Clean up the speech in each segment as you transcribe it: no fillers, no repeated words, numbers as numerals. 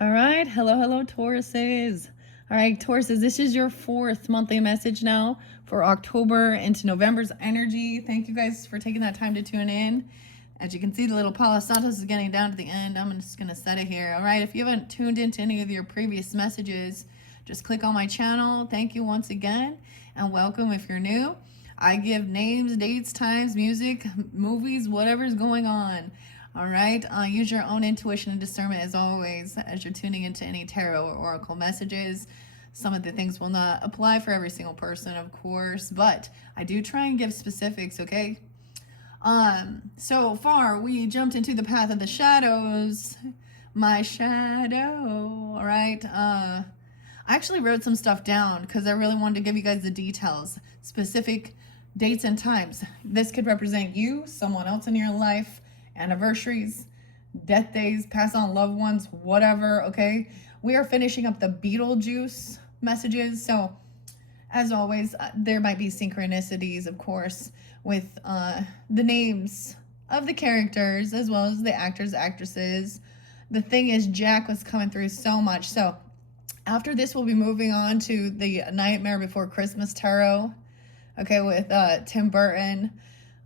All right. Hello, Tauruses. All right, Tauruses, this is your fourth monthly message now for October into November's energy. Thank you guys for taking that time to tune in. As you can see, the little Palo Santos is getting down to the end. I'm just going to set it here. All right, if you haven't tuned into any of your previous messages, just click on my channel. Thank you once again, and welcome if you're new. I give names, dates, times, music, movies, whatever's going on. All right, use your own intuition and discernment as always as you're tuning into any tarot or oracle messages. Some of the things will not apply for every single person, of course, but I do try and give specifics, okay? So far we jumped into the path of the shadows. My shadow, all right? I actually wrote some stuff down because I really wanted to give you guys the details, specific dates and times. This could represent you, someone else in your life, anniversaries, death days, pass on loved ones, whatever, okay? We are finishing up the Beetlejuice messages, so as always, there might be synchronicities, of course, with the names of the characters as well as the actors, actresses. The thing is, Jack was coming through so much, so after this, we'll be moving on to the Nightmare Before Christmas tarot, okay, with Tim Burton.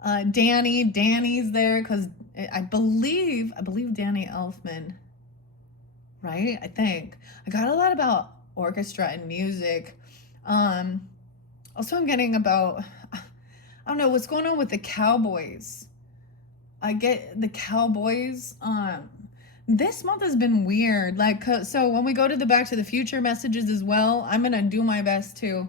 Danny's there because I believe Danny Elfman, right? I think I got a lot about orchestra and music. Also, I'm getting about, I don't know what's going on with the Cowboys. I get the Cowboys. This month has been weird. Like, so when we go to the Back to the Future messages as well, I'm gonna do my best to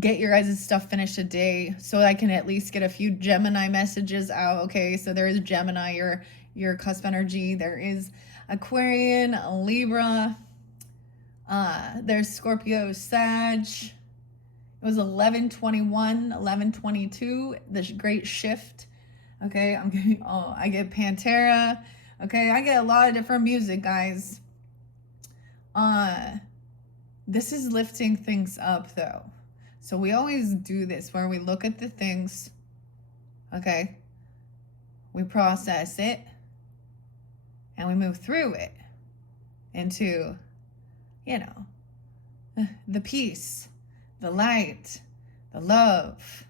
get your guys' stuff finished today so I can at least get a few Gemini messages out. Okay, so there is Gemini, your cusp energy. There is Aquarian, Libra. There's Scorpio, Sag. It was 11/21, 11/22, this great shift. Okay, I'm getting, I get Pantera. Okay, I get a lot of different music, guys. This is lifting things up, though. So we always do this where we look at the things, okay? We process it, and we move through it into, you know, the peace, the light, the love.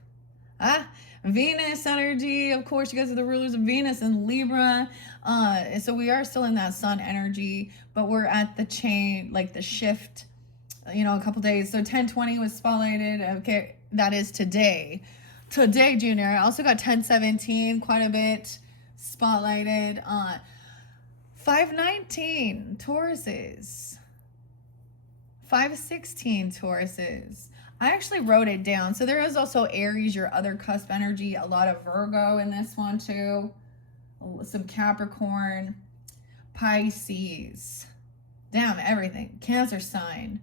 Venus energy, of course, you guys are the rulers of Venus and Libra. And so we are still in that sun energy, but we're at the chain, like the shift, you know, a couple days. So 10/20 was spotlighted. Okay, that is today. Today, Junior. I also got 10/17, quite a bit spotlighted. 5/19, Tauruses. 5/16, Tauruses. I actually wrote it down. So there is also Aries, your other cusp energy. A lot of Virgo in this one too. Some Capricorn, Pisces. Damn, everything. Cancer sign.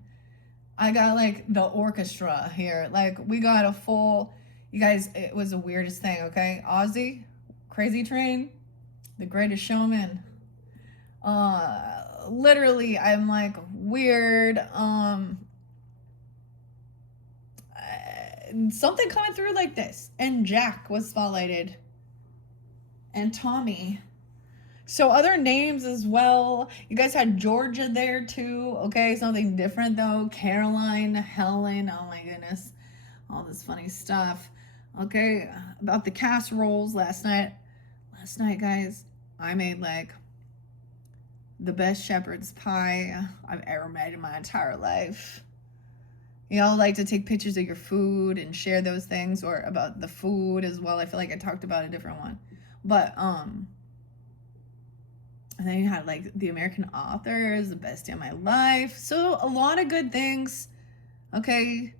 I got like the orchestra here. Like we got a full, you guys, it was the weirdest thing, okay? Ozzy, Crazy Train, The Greatest Showman. Literally, I'm like weird. Something coming through like this. And Jack was spotlighted. And Tommy. So other names as well. You guys had Georgia there too. Okay, something different though. Caroline, Helen. Oh my goodness. All this funny stuff. Okay, about the casseroles last night. Last night, guys, I made like the best shepherd's pie I've ever made in my entire life. Y'all like to take pictures of your food and share those things, or about the food as well. I feel like I talked about a different one. But and then you had like the American authors, the best day of my life. So a lot of good things, okay,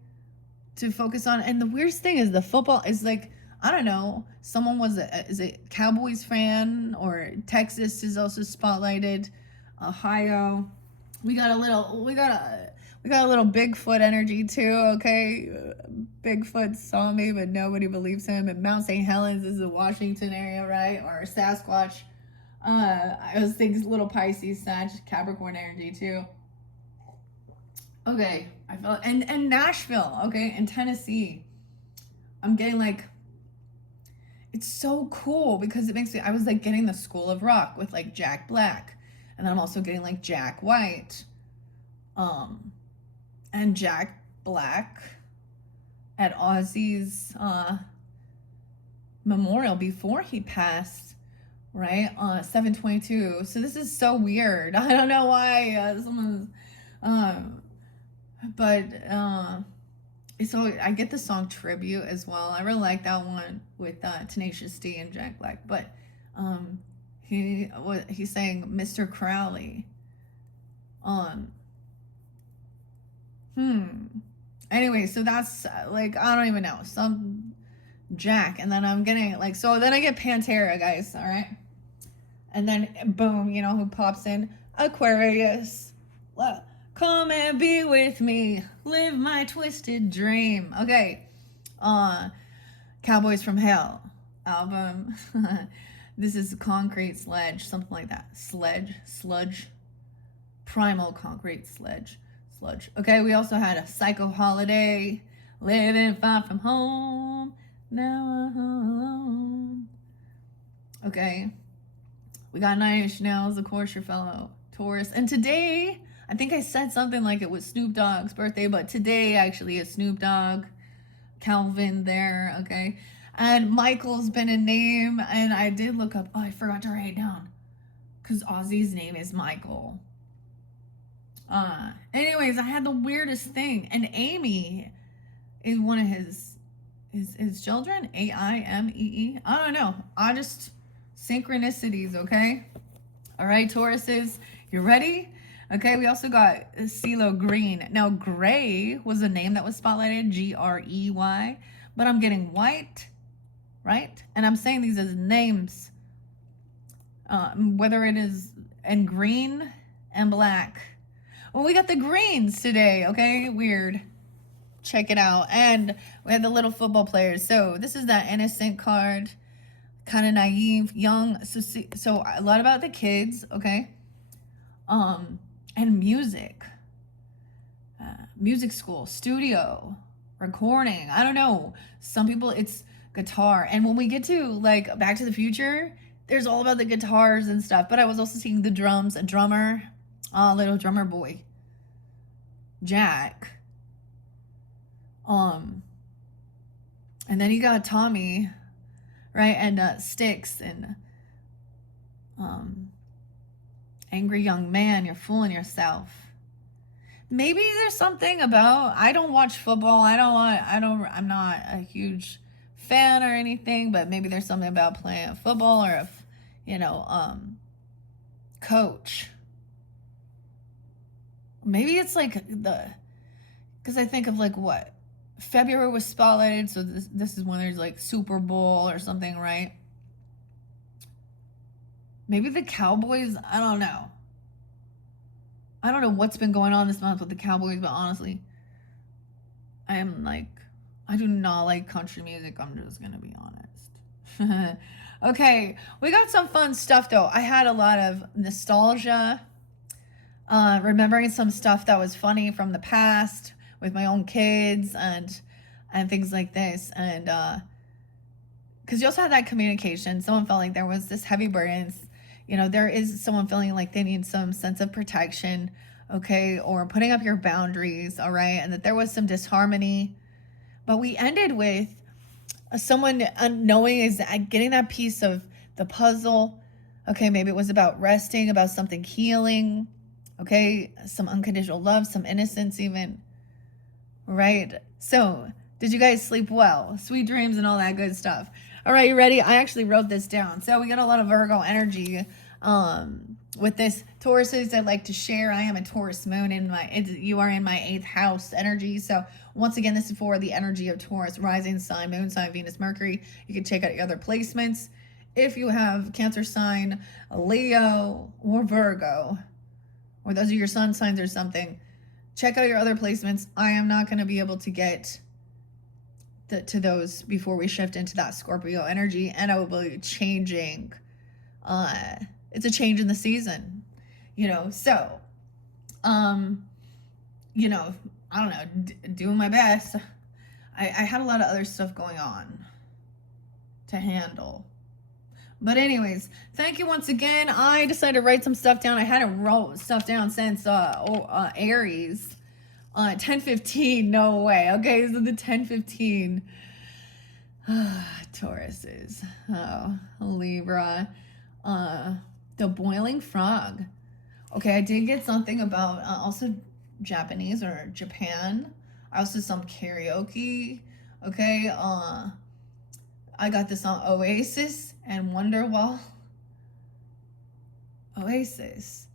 to focus on. And the weirdest thing is the football is like, I don't know, someone was is a Cowboys fan, or Texas is also spotlighted, Ohio. We got a little Bigfoot energy too, okay? Bigfoot saw me, but nobody believes him. And Mount St. Helens is the Washington area, right? Or Sasquatch. I was thinking little Pisces, Sag, Capricorn energy too. Okay, I felt, and Nashville, okay, and Tennessee. I'm getting like, it's so cool because it makes me, I was like getting the School of Rock with like Jack Black. And then I'm also getting like Jack White, and Jack Black at Ozzy's memorial before he passed, right? 7/22. So this is so weird. I don't know why someone's, but so I get the song Tribute as well. I really like that one with Tenacious D and Jack Black. But he's saying Mr. Crowley. Anyway, so that's like, I don't even know, some Jack, and then I'm getting like, so then I get Pantera, guys. All right, and then boom, you know who pops in? Aquarius. Come and be with me, live my twisted dream. Okay, Cowboys from Hell album. This is Concrete Sledge, something like that. Sludge, Primal Concrete Sludge. Okay, we also had a Psycho Holiday, Living Far From Home, Now I'm Alone. Okay, we got 9 Inch Nails, of course, your fellow Taurus. And today, I think I said something like it was Snoop Dogg's birthday, but today actually is Snoop Dogg, Calvin there, okay? And Michael's been a name, and I did look up, oh, I forgot to write it down, because Ozzy's name is Michael. Anyways, I had the weirdest thing, and Amy is one of his children. AIMEE. I don't know. I just synchronicities. Okay. All right, Tauruses, you ready? Okay. We also got CeeLo Green. Now, Gray was a name that was spotlighted. Grey. But I'm getting White, right? And I'm saying these as names. Whether it is and green and black. Well, we got the greens today, okay? Weird. Check it out. And we have the little football players. So this is that innocent card. Kind of naive, young. So a lot about the kids, okay? And music. Music school, studio, recording. I don't know. Some people, it's guitar. And when we get to, like, Back to the Future, there's all about the guitars and stuff. But I was also seeing the drums, a drummer. Little drummer boy, Jack. And then you got Tommy, right? And Styx and angry young man. You're fooling yourself. Maybe there's something about, I don't watch football. I'm not a huge fan or anything, but maybe there's something about playing football or coach. Maybe it's like because I think of like what? February was spotlighted, so this is when there's like Super Bowl or something, right? Maybe the Cowboys, I don't know. I don't know what's been going on this month with the Cowboys, but honestly, I do not like country music, I'm just gonna be honest. Okay, we got some fun stuff though. I had a lot of nostalgia. Remembering some stuff that was funny from the past with my own kids and things like this. And because you also had that communication. Someone felt like there was this heavy burden. There is someone feeling like they need some sense of protection, okay, or putting up your boundaries, all right, and that there was some disharmony. But we ended with someone knowing is getting that piece of the puzzle. Okay, maybe it was about resting, about something healing. Okay, some unconditional love, some innocence even, right? So, did you guys sleep well? Sweet dreams and all that good stuff. All right, you ready? I actually wrote this down. So, we got a lot of Virgo energy with this. Tauruses, I'd like to share. I am a Taurus moon you are in my 8th house energy. So, once again, this is for the energy of Taurus, rising sign, moon sign, Venus, Mercury. You can check out your other placements. If you have Cancer sign, Leo, or Virgo, or those are your sun signs or something, check out your other placements. I am not going to be able to get to those before we shift into that Scorpio energy, and I will be changing. It's a change in the season, so, I don't know, doing my best. I had a lot of other stuff going on to handle. But anyways, thank you once again. I decided to write some stuff down. I hadn't wrote stuff down since Aries. 10:15, no way. Okay, so the 10:15. Tauruses. Oh, Libra. The boiling frog. Okay, I did get something about also Japanese or Japan. I also some karaoke. Okay, I got this on Oasis and Wonderwall. Oasis.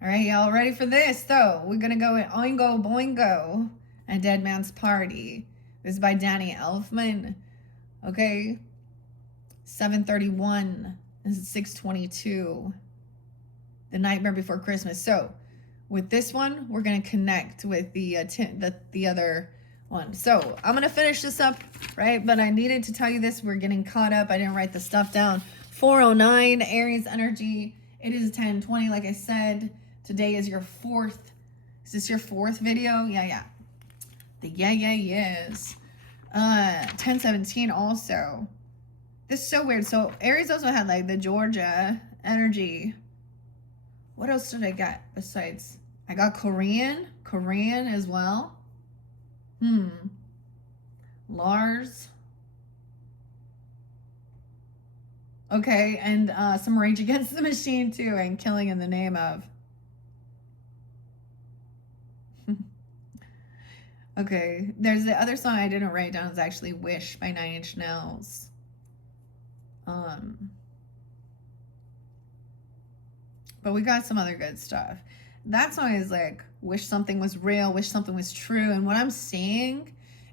All right, y'all ready for this? Though we're gonna go in Oingo Boingo and Dead Man's Party. This is by Danny Elfman. Okay, 7:31. This is 6:22. The Nightmare Before Christmas. So, with this one, we're gonna connect with the other one. So I'm gonna finish this up, right? But I needed to tell you this. We're getting caught up. I didn't write the stuff down. 409 Aries energy. It is 10:20, like I said. Today is your fourth. Is this your fourth video? Yeah. The yes. 10:17 also. This is so weird. So Aries also had like the Georgia energy. What else did I get besides? I got Korean as well. Lars. Okay, and some Rage Against the Machine too, and Killing in the Name of. Okay, there's the other song I didn't write down. It's actually Wish by 9 Inch Nails. But we got some other good stuff. That song is like, wish something was real, wish something was true. And what I'm seeing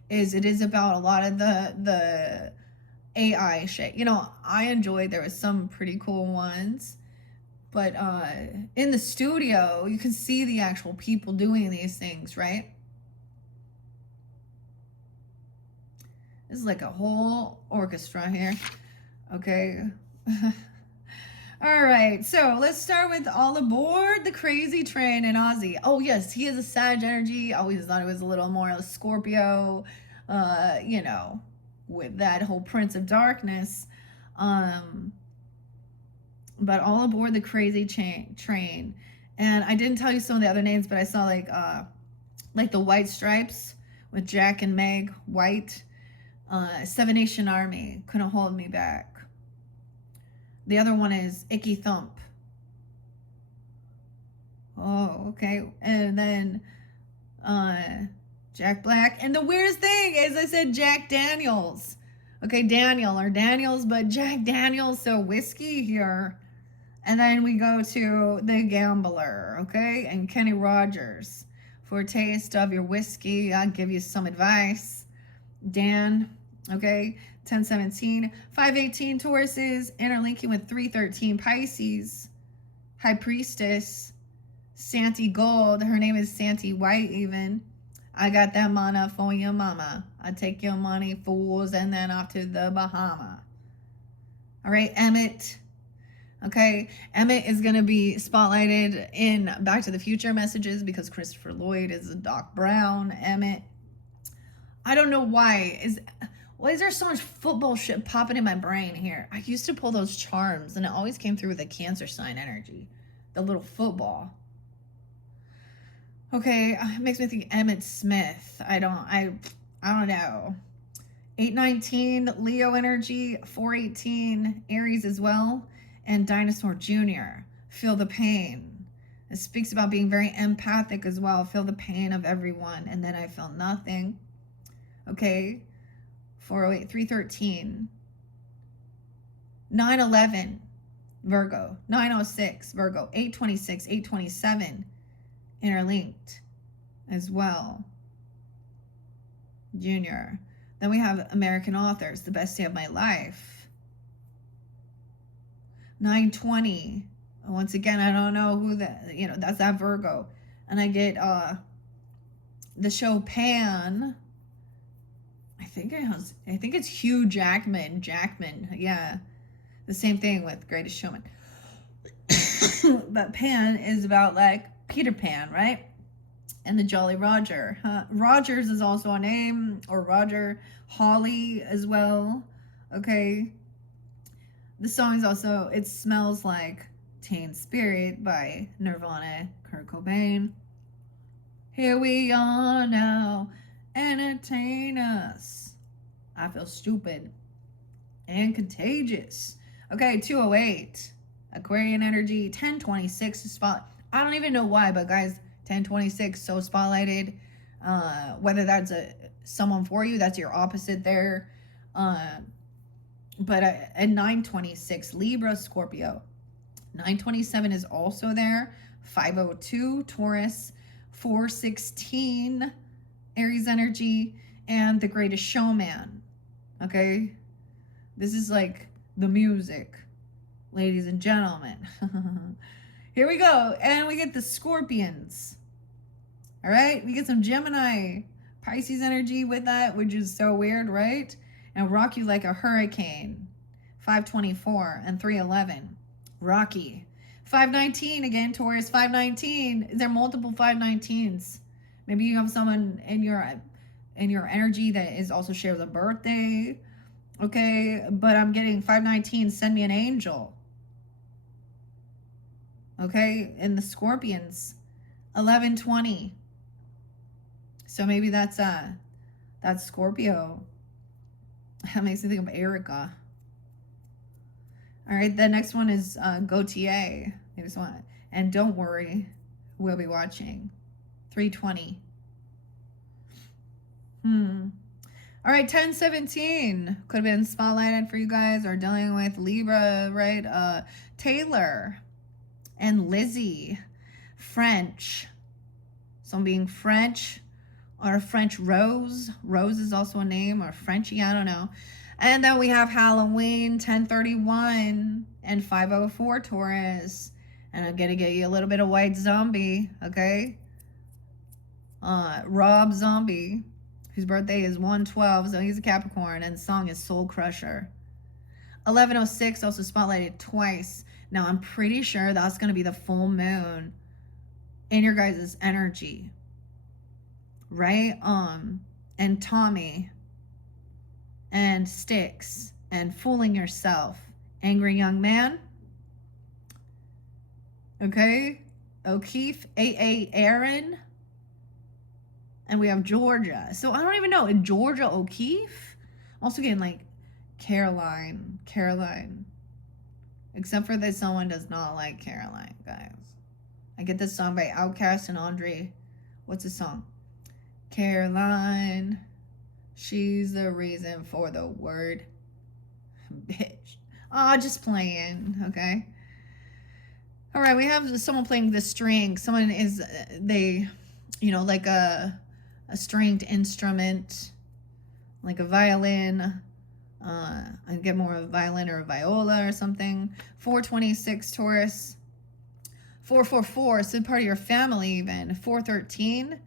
is it is about a lot of the AI shit. You know, I enjoyed, there was some pretty cool ones. But in the studio, you can see the actual people doing these things, right? This is like a whole orchestra here. Okay. All right, so let's start with All Aboard the Crazy Train in Ozzy. Oh, yes, he is a Sag energy. I always thought it was a little more of a Scorpio, you know, with that whole Prince of Darkness. But All Aboard the Crazy Train. And I didn't tell you some of the other names, but I saw like the White Stripes with Jack and Meg White. Seven Nation Army, Couldn't Hold Me Back. The other one is Icky Thump. Oh, okay. And then Jack Black. And the weirdest thing is I said Jack Daniels. Okay, Daniel or Daniels, but Jack Daniels, so whiskey here. And then we go to The Gambler, okay? And Kenny Rogers. For a taste of your whiskey, I'll give you some advice. Dan, okay? 10:17, 5:18 Tauruses, interlinking with 3:13 Pisces, High Priestess, Santi Gold. Her name is Santi White even. I got that mana for your mama. I take your money, fools, and then off to the Bahama. All right, Emmett. Okay, Emmett is going to be spotlighted in Back to the Future messages because Christopher Lloyd is a Doc Brown. Emmett. I don't know why. Why is there so much football shit popping in my brain here? I used to pull those charms, and it always came through with a Cancer sign energy. The little football. Okay, it makes me think Emmett Smith. I don't know. 8:19 Leo energy, 4:18 Aries as well, and Dinosaur Jr. Feel the pain. It speaks about being very empathic as well. Feel the pain of everyone, and then I feel nothing. Okay. 408, 313, 911, Virgo, 906, Virgo, 826, 827, interlinked as well. Junior. Then we have American Authors, The Best Day of My Life. 920. Once again, I don't know who that, you know, that's that Virgo. And I get the show Pan. I think it's Hugh Jackman. Yeah. The same thing with Greatest Showman. But Pan is about like Peter Pan, right? And the Jolly Roger. Rogers is also a name, or Roger. Holly as well. Okay. The song is also It Smells Like Teen Spirit by Nirvana, Kurt Cobain. Here we are now, entertain us. I feel stupid and contagious. Okay, 208. Aquarian energy, 1026 spot. I don't even know why, but guys, 1026 so spotlighted. Whether that's someone for you, that's your opposite there. But at 926, Libra, Scorpio. 927 is also there. 502, Taurus. 416, Aries energy. And the Greatest Showman. Okay? This is like the music, ladies and gentlemen. Here we go. And we get the Scorpions. All right? We get some Gemini, Pisces energy with that, which is so weird, right? And rock you like a hurricane. 524 and 311. Rocky. 519 again, Taurus. 519. Is there multiple 519s? Maybe you have someone in your energy that is also shares a birthday. Okay, but I'm getting 519. Send me an angel. Okay, in the Scorpions. 1120. So maybe that's Scorpio. That makes me think of Erica. All right, the next one is Gautier. Maybe this one. And don't worry, we'll be watching. 320. All right, 1017 could have been spotlighted for you guys, or dealing with Libra, right? Taylor and Lizzie. French. Someone being French, or French Rose. Rose is also a name, or Frenchy, I don't know. And then we have Halloween, 1031 and 504, Taurus. And I'm going to get you a little bit of White Zombie, okay? Rob Zombie, whose birthday is 112, so he's a Capricorn, and the song is Soul Crusher. 1106, also spotlighted twice. Now, I'm pretty sure that's going to be the full moon in your guys' energy, right? And Tommy, and Styx, and Fooling Yourself, Angry Young Man, okay? O'Keefe, A.A. Aaron, and we have Georgia. So I don't even know. In Georgia O'Keefe? I'm also getting like Caroline. Except for that someone does not like Caroline, guys. I get this song by Outkast and Andre. What's the song? Caroline, she's the reason for the word. Bitch. Oh, just playing, okay? All right, we have someone playing the string. Someone is, like a stringed instrument, like a violin. I get more of a violin or a viola or something. 426, Taurus. 444, so part of your family even. 413,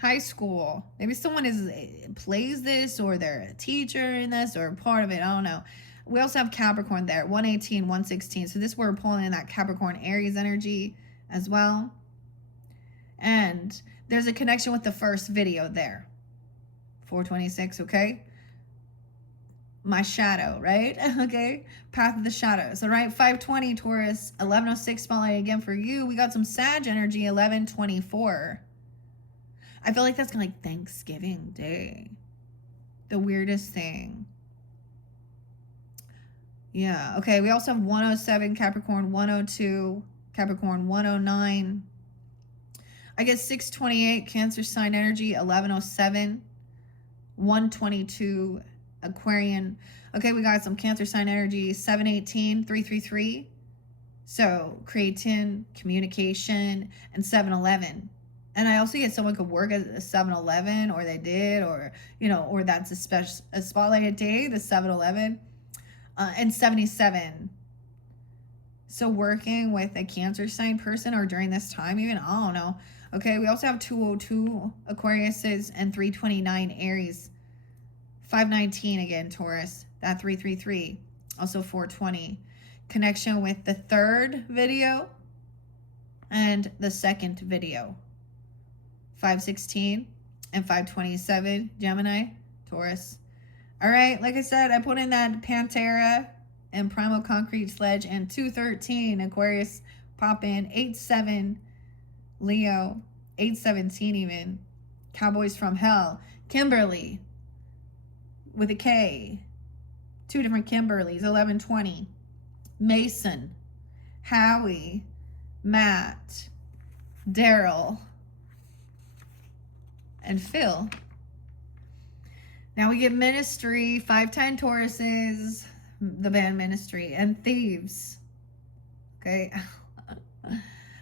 high school. Maybe someone plays this, or they're a teacher in this, or part of it. I don't know. We also have Capricorn there. 118, 116. So this, we're pulling in that Capricorn Aries energy as well. And there's a connection with the first video there. 426, okay? My shadow, right? Okay, path of the shadows. All right, 520, Taurus. 1106 spotlight again for you. We got some Sag energy. 1124. I feel like that's kind of like Thanksgiving Day. The weirdest thing. Yeah, okay. We also have 107, Capricorn. 102, Capricorn. 109. I get 628, Cancer sign energy. 1107. 122, Aquarian. Okay, we got some Cancer sign energy. 718, 333. So creatine, communication, and 711. And I also get someone could work at a 7-Eleven, or they did, or or that's a spotlighted day, the 7-Eleven. And 77. So working with a Cancer sign person, or during this time even, I don't know. Okay, we also have 202 Aquariuses and 329 Aries. 519 again, Taurus. That 333. Also 420. Connection with the third video and the second video. 516 and 527, Gemini, Taurus. All right, like I said, I put in that Pantera and Primal Concrete Sledge, and 213 Aquarius pop in, 87 Leo, 817 even, Cowboys from Hell, Kimberly with a K, 2 different Kimberlys, 1120, Mason, Howie, Matt, Daryl, and Phil. Now we get Ministry, 510 Tauruses, the band Ministry, and Thieves. Okay.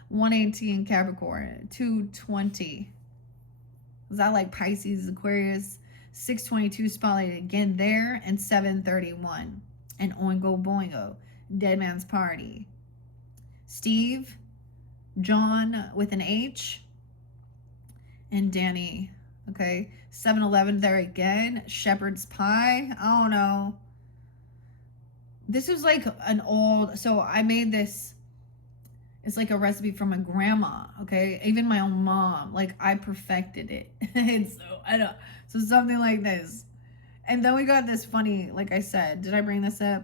118 Capricorn, 220. Was that like Pisces, Aquarius? 622 Spotlight again there, and 731. And Oingo Boingo, Dead Man's Party. Steve, John with an H, and Danny. Okay, 7-Eleven there again. Shepherd's Pie. I don't know. This is like an old, so I made this. It's like a recipe from my grandma. Okay, even my own mom. Like I perfected it. And so I don't. So something like this. And then we got this funny. Like I said, did I bring this up?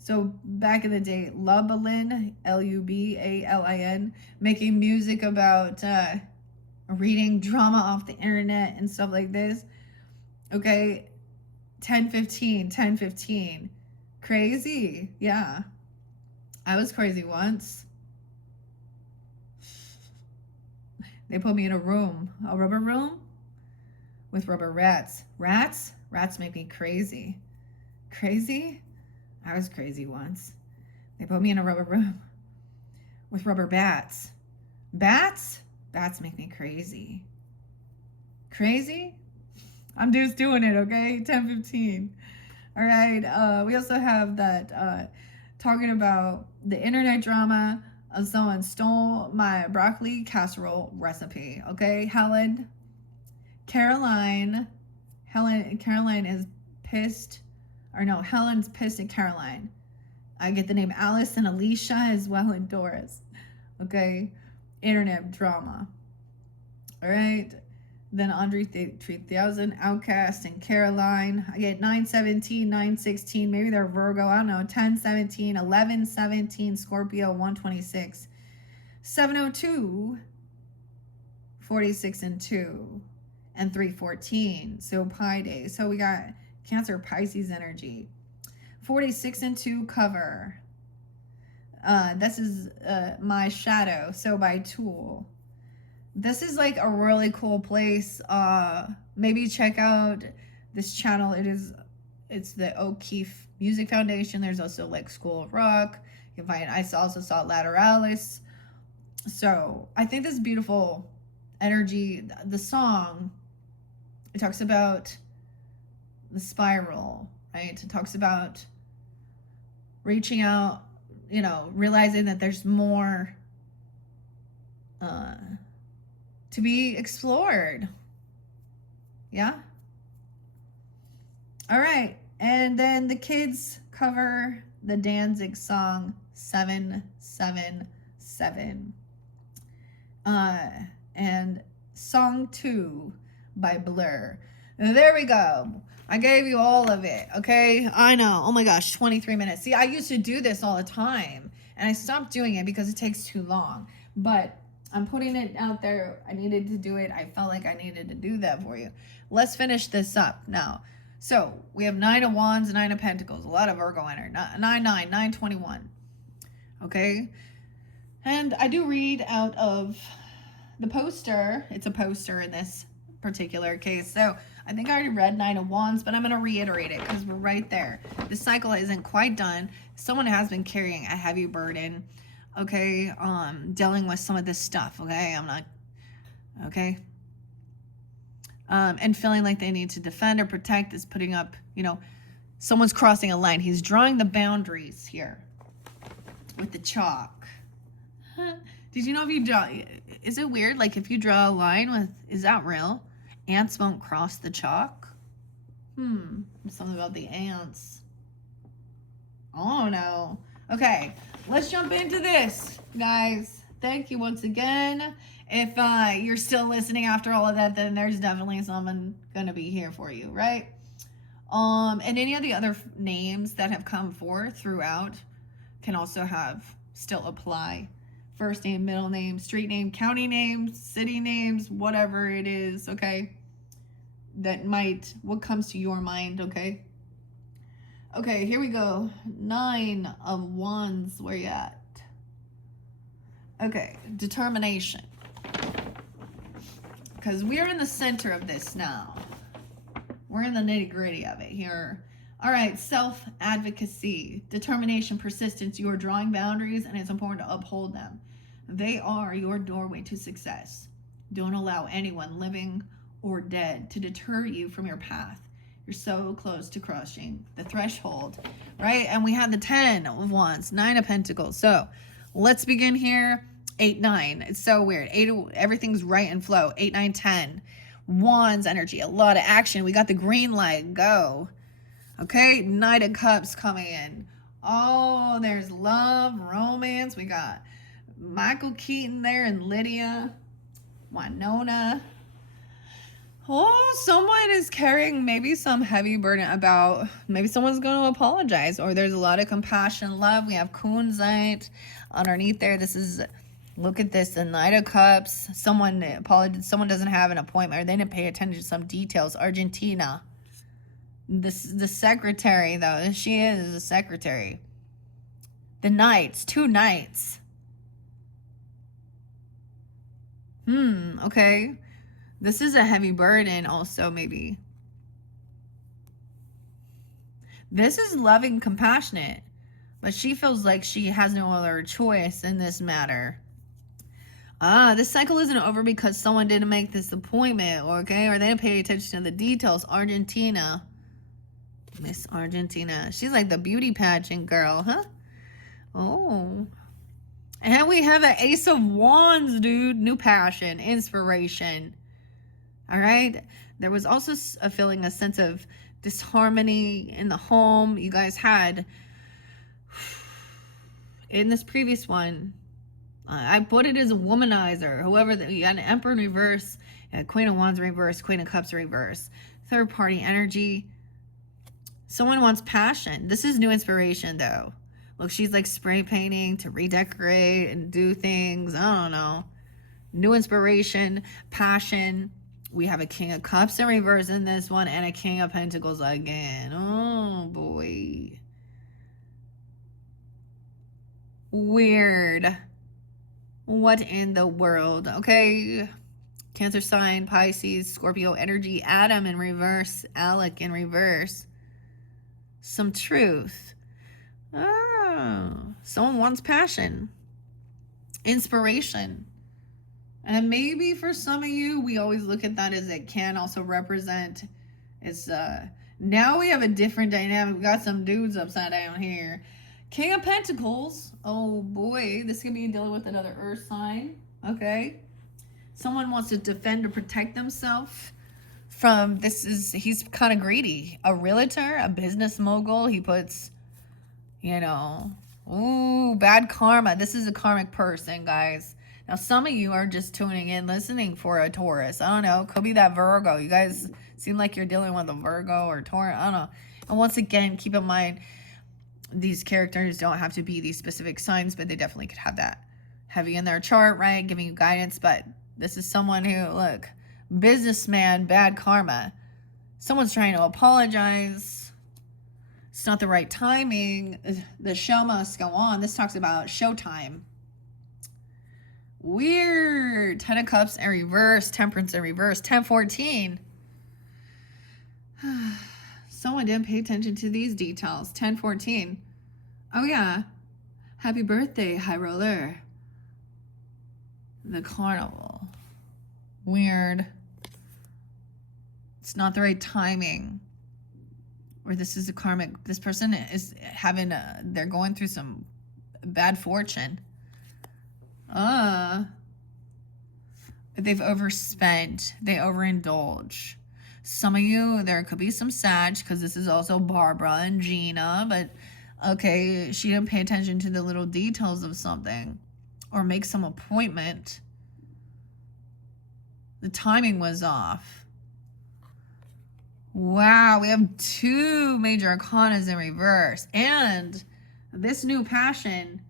So back in the day, Lubalin, Lubalin, making music about reading drama off the internet and stuff like this. Okay, 1015. Crazy. Yeah. I was crazy once. They put me in a rubber room with rubber rats. Rats make me crazy. Crazy? I was crazy once. They put me in a rubber room with rubber bats. Bats make me crazy. Crazy? I'm just doing it, okay? 10:15. All right. We also have that talking about the internet drama of someone stole my broccoli casserole recipe. Okay, Caroline is pissed. Or no, Helen's pissed at Caroline. I get the name Alice and Alicia as well, and Doris. Okay, internet drama. All right. Then Andre 3000, Outcast, and Caroline. I get 917, 916. Maybe they're Virgo. I don't know. 1017, 1117, Scorpio, 126, 702, 46 and 2, and 314. So Pi Day. So we got Cancer, Pisces energy. 46 and 2 cover. This is My Shadow. So by Tool. This is like a really cool place. Maybe check out this channel. It's the O'Keefe Music Foundation. There's also like School of Rock. You can find. I also saw Lateralis. So I think this beautiful energy. The song. It talks about the spiral, right? It talks about reaching out. You know, realizing that there's more. To be explored. Yeah. All right. And then the kids cover the Danzig song 777. And song 2 by Blur. There we go. I gave you all of it. Okay. I know. Oh my gosh. 23 minutes. See, I used to do this all the time and I stopped doing it because it takes too long. But I'm putting it out there. I needed to do it. I felt like I needed to do that for you. Let's finish this up now. So we have 9 of Wands, 9 of Pentacles. A lot of Virgo energy. 921. Okay. And I do read out of the poster. It's a poster in this particular case. So I think I already read 9 of Wands, but I'm going to reiterate it because we're right there. The cycle isn't quite done. Someone has been carrying a heavy burden. Okay, dealing with some of this stuff, okay? I'm not, okay? And feeling like they need to defend or protect is putting up, you know, someone's crossing a line. He's drawing the boundaries here with the chalk. Did you know if you draw, is it weird? Like if you draw a line with, is that real? Ants won't cross the chalk? Something about the ants. Oh no. Okay, let's jump into this, guys. Thank you once again. If you're still listening after all of that, then there's definitely someone going to be here for you, right? And any of the other names that have come forth throughout can also have still apply. First name, middle name, street name, county names, city names, whatever it is, okay? That might, what comes to your mind, okay? Okay, here we go. 9 of Wands, where you at? Okay, determination. Because we're in the center of this now. We're in the nitty-gritty of it here. All right, self-advocacy, determination, persistence. You are drawing boundaries, and it's important to uphold them. They are your doorway to success. Don't allow anyone, living or dead, to deter you from your path. You're so close to crossing the threshold, right? And we have the 10 of Wands, 9 of Pentacles. So let's begin here. 8, 9. It's so weird. 8, everything's right and flow. 8, 9, 10. Wands energy, a lot of action. We got the green light. Go. Okay, Knight of Cups coming in. Oh, there's love, romance. We got Michael Keaton there and Lydia, Winona. Oh, someone is carrying maybe some heavy burden about, maybe someone's going to apologize, or there's a lot of compassion, love. We have Kunzite underneath there. This is, look at this, the Knight of Cups. Someone doesn't have an appointment, or they didn't pay attention to some details. Argentina. The secretary, though, she is a secretary. The Knights, 2 Knights. Okay. This is a heavy burden also, maybe. This is loving, compassionate, but she feels like she has no other choice in this matter. This cycle isn't over because someone didn't make this appointment, okay? Or they didn't pay attention to the details. Argentina. Miss Argentina. She's like the beauty pageant girl, huh? Oh. And we have an Ace of Wands, dude. New passion, inspiration. All right. There was also a feeling, a sense of disharmony in the home. You guys had, in this previous one, I put it as a womanizer. Whoever, you had an Emperor in reverse, Queen of Wands reverse, Queen of Cups reverse. Third party energy. Someone wants passion. This is new inspiration, though. Look, she's like spray painting to redecorate and do things. I don't know. New inspiration, passion. We have a King of Cups in reverse in this one, and a King of Pentacles again. Oh, boy. Weird. What in the world? Okay. Cancer sign, Pisces, Scorpio energy, Adam in reverse, Alec in reverse. Some truth. Oh, someone wants passion. Inspiration. And maybe for some of you, we always look at that as it can also represent, it's, now we have a different dynamic. We got some dudes upside down here. King of Pentacles. Oh boy, this could be dealing with another earth sign. Okay. Someone wants to defend or protect themselves from, he's kind of greedy. A realtor, a business mogul. He puts, you know, ooh, bad karma. This is a karmic person, guys. Now, some of you are just tuning in, listening for a Taurus. I don't know. Could be that Virgo. You guys seem like you're dealing with a Virgo or Taurus. I don't know. And once again, keep in mind, these characters don't have to be these specific signs, but they definitely could have that heavy in their chart, right? Giving you guidance. But this is someone who, look, businessman, bad karma. Someone's trying to apologize. It's not the right timing. The show must go on. This talks about showtime. Weird. 10 of Cups in reverse, Temperance in reverse, 10-14. Someone didn't pay attention to these details. 10-14. Oh yeah. Happy birthday, High Roller. The carnival. Weird. It's not the right timing. Or this is a karmic. This person is having they're going through some bad fortune. They've overspent. They overindulge. Some of you, there could be some Sag, because this is also Barbara and Gina, but okay, she didn't pay attention to the little details of something, or make some appointment. The timing was off. Wow, we have 2 major arcanas in reverse. And this new passion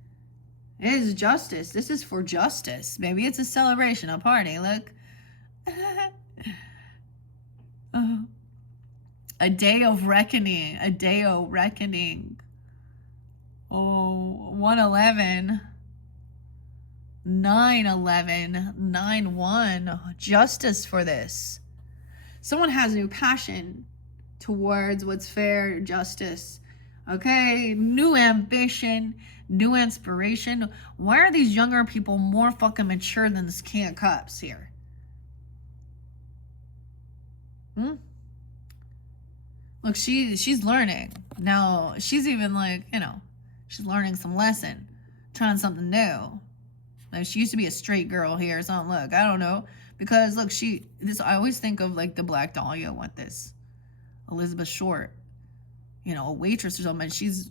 is justice. This is for justice. Maybe it's a celebration, a party. Look. A day of reckoning. A day of reckoning. Oh, 111. 911. 91. Justice for this. Someone has a new passion towards what's fair, justice. Okay, new ambition, new inspiration. Why are these younger people more fucking mature than this King of Cups here? Look, she's learning. Now, she's even like, she's learning some lesson, trying something new. Like, she used to be a straight girl here or something. Look, I don't know. Because, look, I always think of, like, the Black Dahlia with this. Elizabeth Short. A waitress or something. And she's,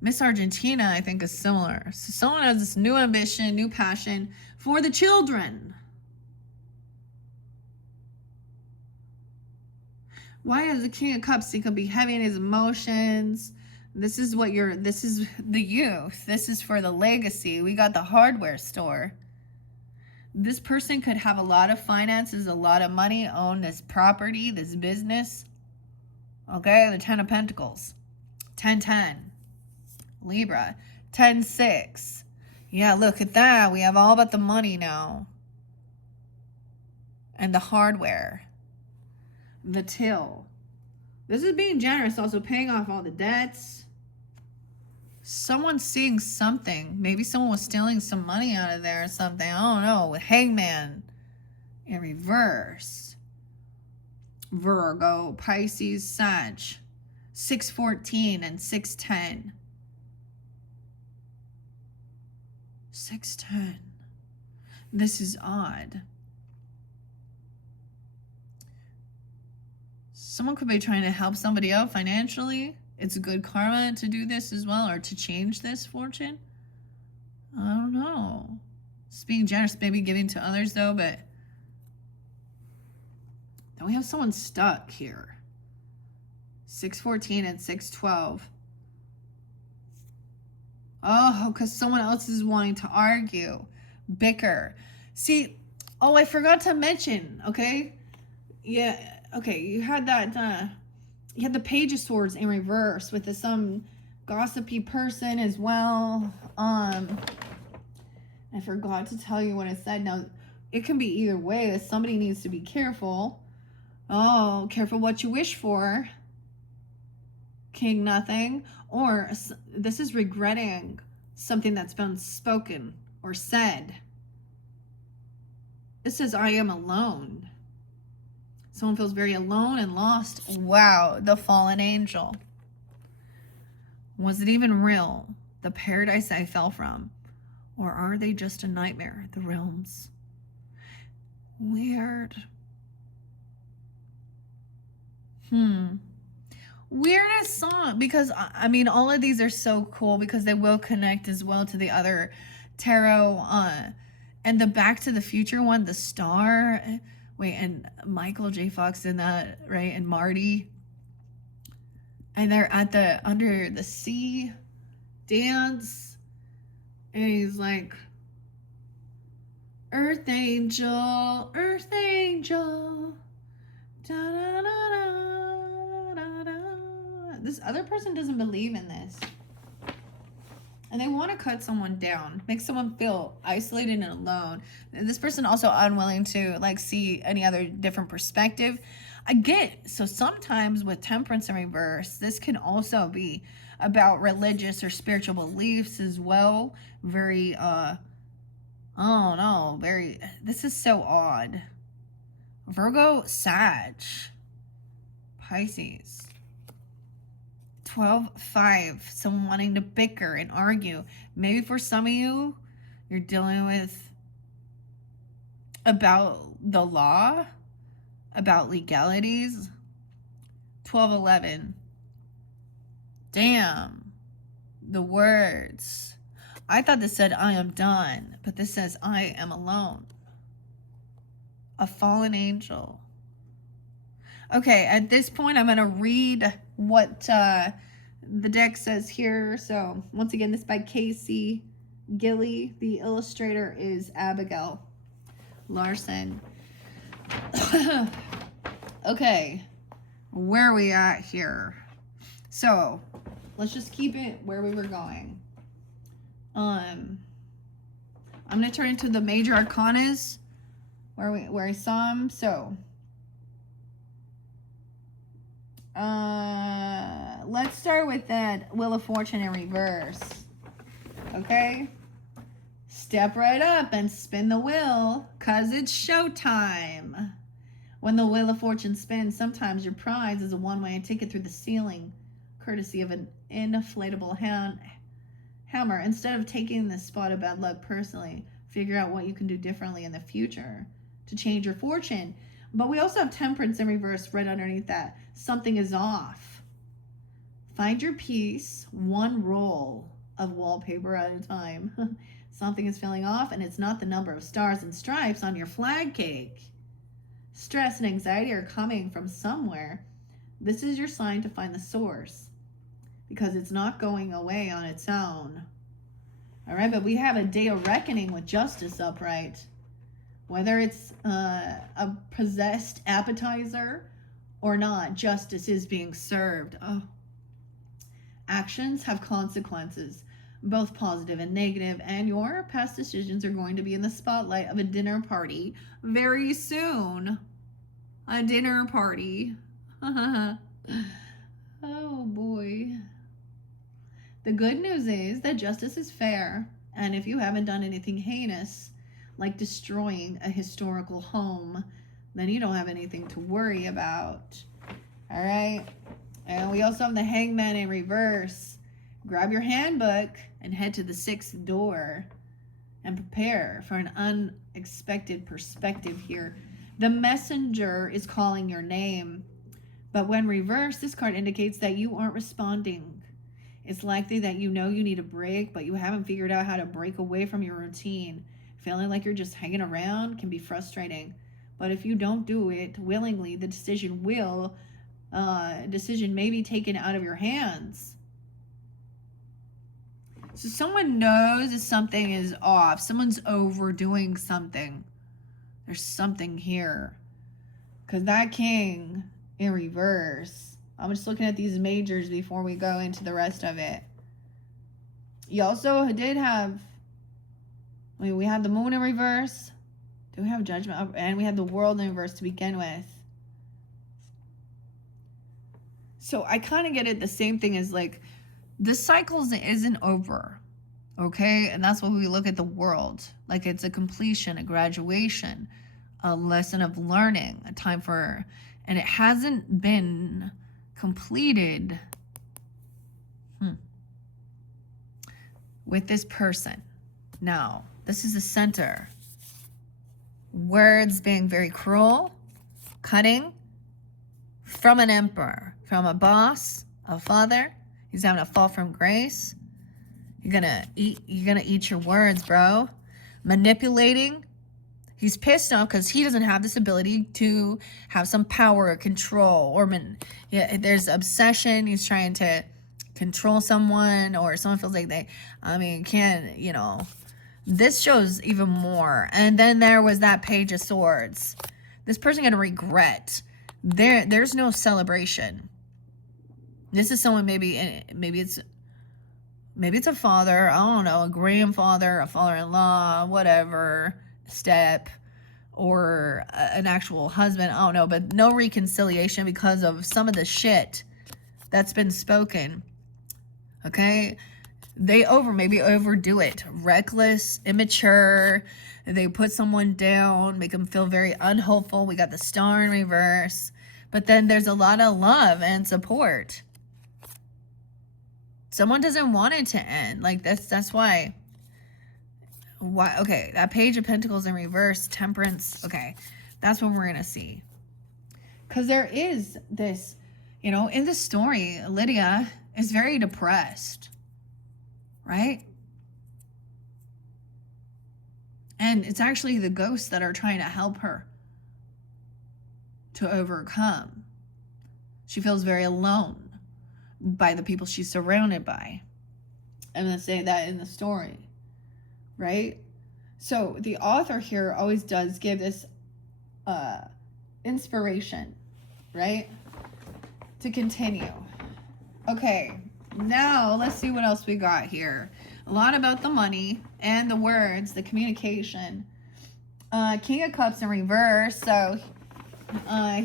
Miss Argentina, I think, is similar. So someone has this new ambition, new passion for the children. Why is the King of Cups? He could be heavy in his emotions. This is the youth. This is for the legacy. We got the hardware store. This person could have a lot of finances, a lot of money, own this property, this business. Okay, the 10 of Pentacles. 10-10. Libra. 10-6. Yeah, look at that. We have all about the money now. And the hardware. The till. This is being generous, also paying off all the debts. Someone's seeing something. Maybe someone was stealing some money out of there or something. I don't know. With Hangman in reverse. Virgo, Pisces, Sag. 6-14 and 6-10. 6-10. This is odd. Someone could be trying to help somebody out financially. It's good karma to do this as well, or to change this fortune. I don't know. It's being generous, maybe giving to others though, but then we have someone stuck here. 6-14 and 6-12. Oh, because someone else is wanting to argue, bicker. See, I forgot to mention, okay? Yeah, okay, you had that, you had the Page of Swords in reverse with some gossipy person as well. I forgot to tell you what it said. Now, it can be either way. That somebody needs to be careful. Oh, careful what you wish for. King nothing. Or this is regretting something that's been spoken or said. It says, I am alone. Someone feels very alone and lost. Wow, the fallen angel. Was it even real? The paradise I fell from? Or are they just a nightmare? The realms. Weird. Weirdest song. Because, I mean, all of these are so cool because they will connect as well to the other tarot. And the Back to the Future one, the star... Wait, and Michael J. Fox in that, right? And Marty. And they're at the under the sea dance. And he's like, Earth Angel, Earth Angel. Da, da, da, da, da. This other person doesn't believe in this. And they want to cut someone down, make someone feel isolated and alone. And this person also unwilling to see any other different perspective. So sometimes with Temperance in reverse, this can also be about religious or spiritual beliefs as well. Very, this is so odd. Virgo, Sag, Pisces. 12-5, someone wanting to bicker and argue. Maybe for some of you, you're dealing with about the law, about legalities. 12-11. Damn. The words. I thought this said, I am done. But this says, I am alone. A fallen angel. Okay, at this point, I'm going to read what the deck says here. So, once again, this is by Casey Gilly. The illustrator is Abigail Larson. Okay, where are we at here? So, let's just keep it where we were going. I'm going to turn into the major arcanas where I saw them. So, let's start with that Wheel of Fortune in reverse. Okay? Step right up and spin the wheel, cause it's showtime. When the Wheel of Fortune spins, sometimes your prize is a one-way ticket through the ceiling, courtesy of an inflatable hammer. Instead of taking this spot of bad luck personally, figure out what you can do differently in the future to change your fortune. But we also have Temperance in reverse right underneath that. Something is off. Find your piece, one roll of wallpaper at a time. Something is feeling off, and it's not the number of stars and stripes on your flag cake. Stress and anxiety are coming from somewhere. This is your sign to find the source, because it's not going away on its own. All right, but we have a day of reckoning with justice upright. Whether it's a possessed appetizer or not, justice is being served. Oh. Actions have consequences, both positive and negative, and your past decisions are going to be in the spotlight of a dinner party very soon. A dinner party. Oh boy. The good news is that justice is fair, and if you haven't done anything heinous, like destroying a historical home, then you don't have anything to worry about. All right. And we also have the Hangman in reverse. Grab your handbook and head to the 6th door and prepare for an unexpected perspective here. The Messenger is calling your name, but when reversed, this card indicates that you aren't responding. It's likely that you know you need a break, but you haven't figured out how to break away from your routine. Feeling like you're just hanging around can be frustrating, but if you don't do it willingly, the decision may be taken out of your hands. So someone knows that something is off. Someone's overdoing something. There's something here. Because that King in reverse. I'm just looking at these majors before we go into the rest of it. You also did have... we had the Moon in reverse. Do we have Judgment? And we had the World in reverse to begin with. So I kind of get it. The same thing as like, the cycles isn't over. Okay? And that's why we look at the world. Like it's a completion, a graduation, a lesson of learning, a time for... and it hasn't been completed with this person. Now, this is the center. Words being very cruel, cutting, from an emperor, from a boss, a father. He's having a fall from grace. You're gonna eat your words, bro. Manipulating. He's pissed off because he doesn't have this ability to have some power or control. There's obsession. He's trying to control someone, or someone feels like this shows even more. And then there was that Page of Swords. This person gonna regret. There's no celebration. This is someone maybe it's a father, I don't know, a grandfather, a father-in-law, whatever, step, or an actual husband, I don't know, but no reconciliation because of some of the shit that's been spoken. Okay? They maybe overdo it. Reckless, immature. They put someone down, make them feel very unhopeful. We got the Star in reverse. But then there's a lot of love and support. Someone doesn't want it to end. Like that's why. Okay, that Page of Pentacles in reverse, Temperance. Okay, that's what we're going to see. Because there is this, in the story, Lydia is very depressed. Right? And it's actually the ghosts that are trying to help her to overcome. She feels very alone by the people she's surrounded by. I'm going to say that in the story, right? So the author here always does give this inspiration, right? To continue. Okay, now let's see what else we got here. A lot about the money and the words, the communication. King of Cups in reverse, so he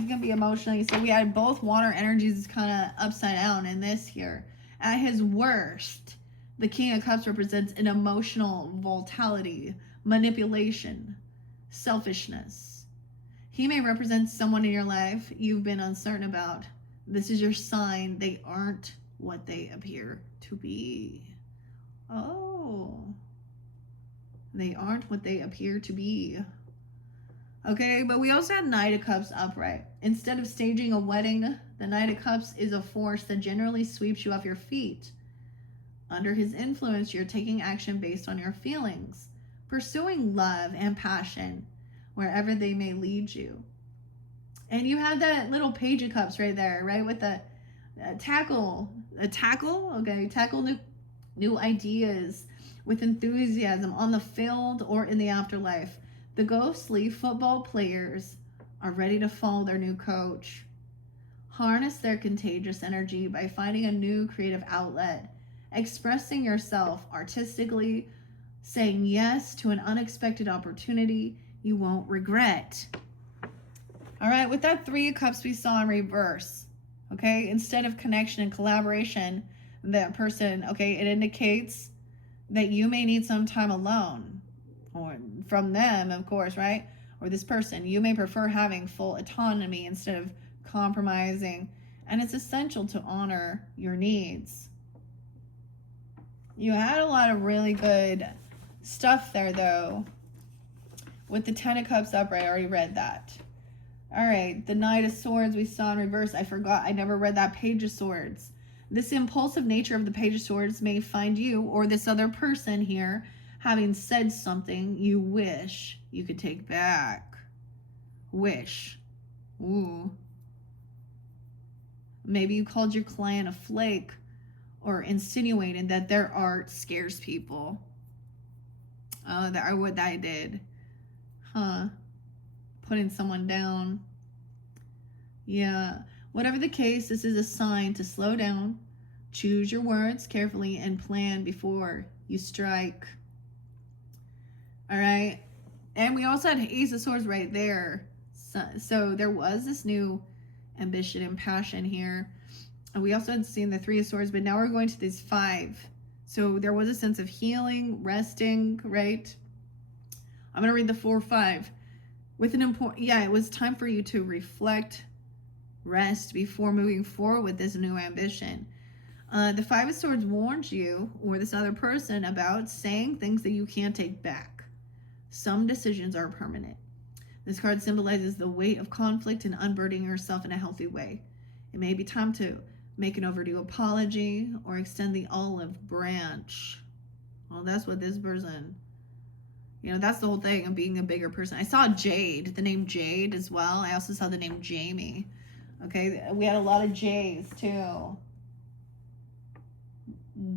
can be emotionally. So we had both water energies kind of upside down in this here. At his worst, the King of Cups represents an emotional volatility, manipulation, selfishness. He may represent someone in your life you've been uncertain about. This is your sign they aren't what they appear to be. Oh, they aren't what they appear to be. Okay, but we also have Knight of Cups upright. Instead of staging a wedding, the Knight of Cups is a force that generally sweeps you off your feet. Under his influence, you're taking action based on your feelings, pursuing love and passion wherever they may lead you. And you have that little Page of Cups right there, right? With the tackle, okay, tackle new ideas with enthusiasm on the field or in the afterlife. The ghostly football players are ready to follow their new coach. Harness their contagious energy by finding a new creative outlet, expressing yourself artistically, saying yes to an unexpected opportunity you won't regret. All right, with that Three of Cups we saw in reverse, okay, instead of connection and collaboration, that person, okay, it indicates that you may need some time alone, or from them, of course, right? Or this person. You may prefer having full autonomy instead of compromising, and it's essential to honor your needs. You had a lot of really good stuff there, though. With the Ten of Cups upright, I already read that. All right, the Knight of Swords we saw in reverse. I forgot. I never read that Page of Swords. This impulsive nature of the Page of Swords may find you or this other person here having said something you wish you could take back. Wish. Ooh. Maybe you called your client a flake or insinuated that their art scares people. Oh, that or what I did. Huh. Putting someone down. Yeah. Whatever the case, this is a sign to slow down, choose your words carefully, and plan before you strike. All right. And we also had Ace of Swords right there. So there was this new ambition and passion here. And we also had seen the Three of Swords, but now we're going to these 5. So there was a sense of healing, resting, right? I'm going to read the 4-5. With an important, it was time for you to reflect, rest before moving forward with this new ambition. The 5 of Swords warns you or this other person about saying things that you can't take back. Some decisions are permanent. This card symbolizes the weight of conflict and unburdening yourself in a healthy way. It may be time to make an overdue apology or extend the olive branch. Well, that's what this person, that's the whole thing of being a bigger person. I saw Jade, the name Jade as well. I also saw the name Jamie. Okay, we had a lot of J's too.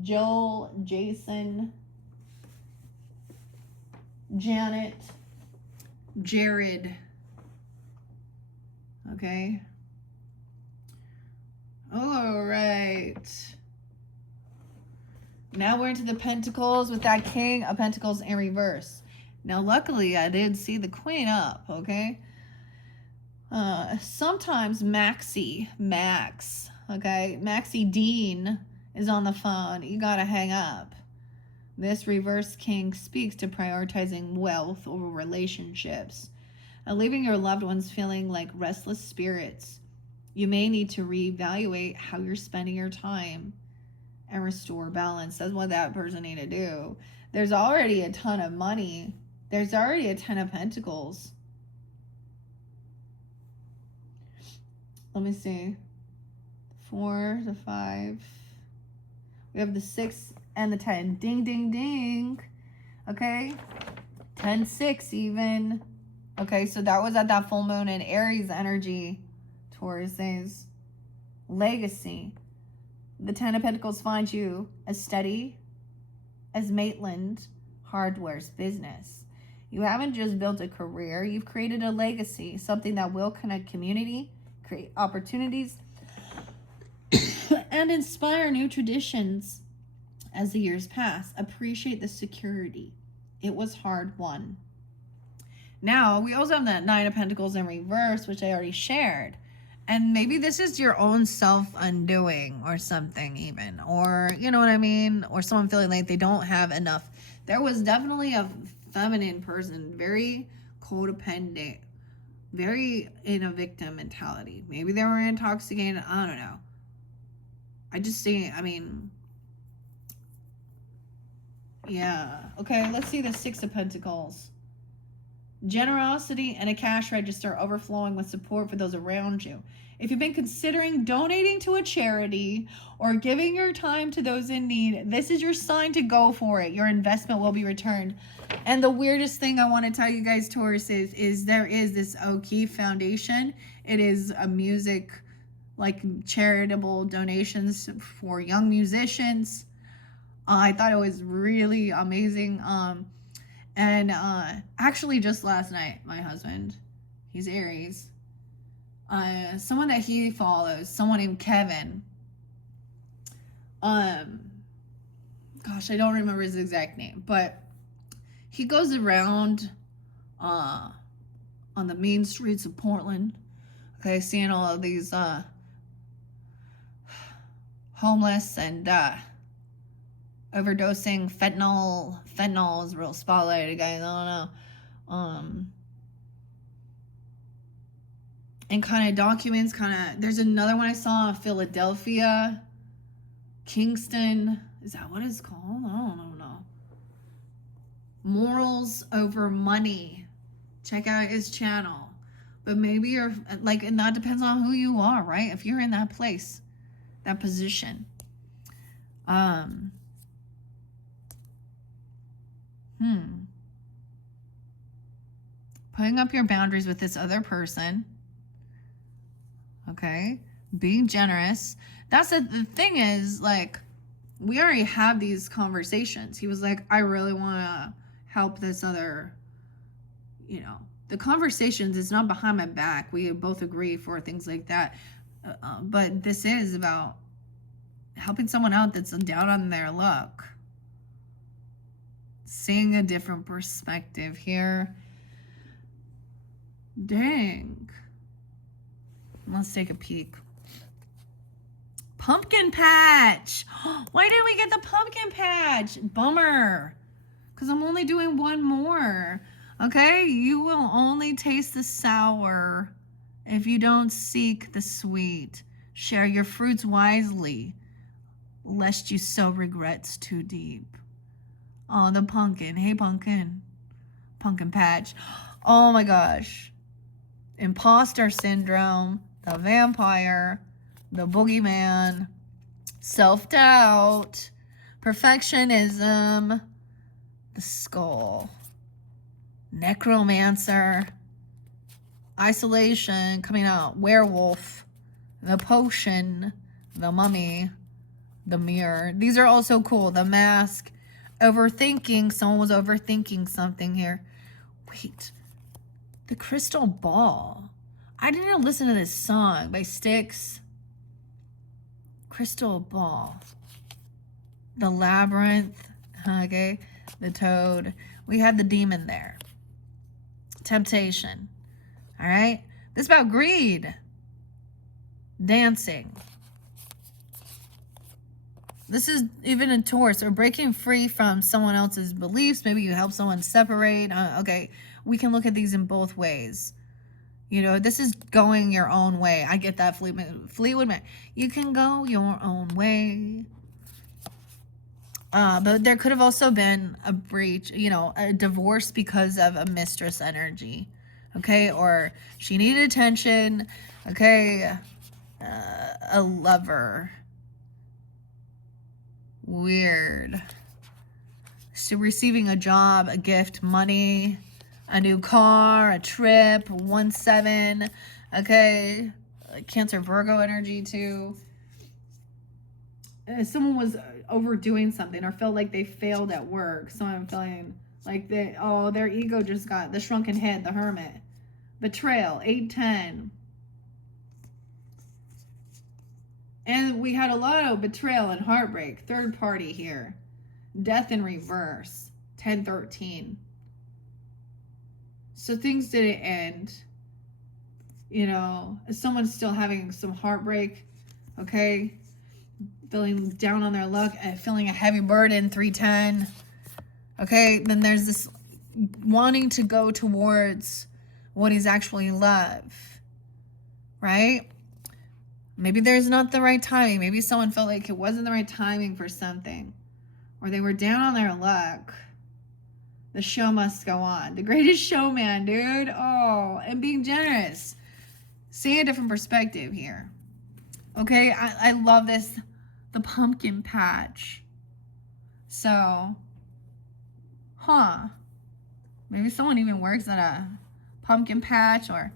Joel, Jason, Janet, Jared. Okay. All right. Now we're into the Pentacles with that King of Pentacles in reverse. Now, luckily, I did see the Queen up, okay? Sometimes Max, okay? Maxie Dean is on the phone. You gotta hang up. This reverse King speaks to prioritizing wealth over relationships, leaving your loved ones feeling like restless spirits. You may need to reevaluate how you're spending your time and restore balance. That's what that person need to do. There's already a ton of money. There's already a 10 of Pentacles. Let me see. 4 to 5. We have the 6 and the 10. Ding, ding, ding. Okay. 10-6 even. Okay, so that was at that full moon in Aries energy. Taurus says. legacy. The Ten of Pentacles finds you as steady as Maitland Hardware's business. You haven't just built a career, you've created a legacy, something that will connect community, create opportunities, and inspire new traditions as the years pass. Appreciate the security. It was hard won. Now, we also have that Nine of Pentacles in reverse, which I already shared. And maybe this is your own self-undoing or something even. Or, you know what I mean? Or someone feeling like they don't have enough. There was definitely a feminine person, very codependent, very in a victim mentality. Maybe they were intoxicated. I don't know. I just see, I mean, yeah. Okay, let's see the Six of Pentacles. Generosity and a cash register overflowing with support for those around you. If you've been considering donating to a charity or giving your time to those in need, this is your sign to go for it. Your investment will be returned. And the weirdest thing I want to tell you guys, Taurus, is there is this O'Keefe Foundation. It is a music, like charitable donations for young musicians. I thought it was really amazing. And actually just last night, my husband, he's Aries, someone that he follows, someone named Kevin, gosh, I don't remember his exact name, but he goes around on the mean streets of Portland, okay, seeing all of these homeless and overdosing. Fentanyl is real spotlighted, guys. I don't know. And kind of documents, there's another one I saw, Philadelphia, Kingston. Is that what it's called? I don't know. Morals over money. Check out his channel. But maybe you're like, and that depends on who you are, right? If you're in that place, that position. Putting up your boundaries with this other person. Okay. Being generous. That's the thing is, like, we already have these conversations. He was like, I really want to help this other, you know, the conversations, it's not behind my back. We both agree for things like that. But this is about helping someone out that's down on their luck. Seeing a different perspective here. Dang. Let's take a peek. Pumpkin patch. Why didn't we get the pumpkin patch? Bummer. Because I'm only doing one more. Okay? You will only taste the sour if you don't seek the sweet. Share your fruits wisely, lest you sow regrets too deep. Oh, the pumpkin. Hey, pumpkin. Pumpkin patch. Oh my gosh. Imposter syndrome, the vampire, the boogeyman, self-doubt, perfectionism, the skull, necromancer, isolation coming out, werewolf, the potion, the mummy, the mirror. These are also cool. The mask, overthinking. Someone was overthinking something here. Wait. The crystal ball. I didn't listen to this song by Styx. Crystal ball. The labyrinth. Okay. The toad. We had the demon there. Temptation. All right. This is about greed. Dancing. This is even a Taurus, or breaking free from someone else's beliefs. Maybe you help someone separate. Okay. We can look at these in both ways. You know, this is going your own way. I get that, Fleetwood Mac. You can go your own way. But there could have also been a breach, you know, a divorce because of a mistress energy. Okay, or she needed attention. Okay, a lover. Weird. So receiving a job, a gift, money, a new car, a trip, 1-7, okay, Cancer Virgo energy too. Someone was overdoing something or felt like they failed at work. So I'm feeling like their ego just got the shrunken head, the hermit. Betrayal, 8-10. And we had a lot of betrayal and heartbreak. Third party here. Death in reverse, 10-13. So things didn't end. You know, someone's still having some heartbreak, okay? Feeling down on their luck, feeling a heavy burden, 3-10. Okay, then there's this wanting to go towards what is actually love, right? Maybe there's not the right timing. Maybe someone felt like it wasn't the right timing for something, or they were down on their luck. The show must go on. The greatest showman, dude. Oh, and being generous. See a different perspective here. Okay, I love this. The pumpkin patch. So, maybe someone even works at a pumpkin patch, or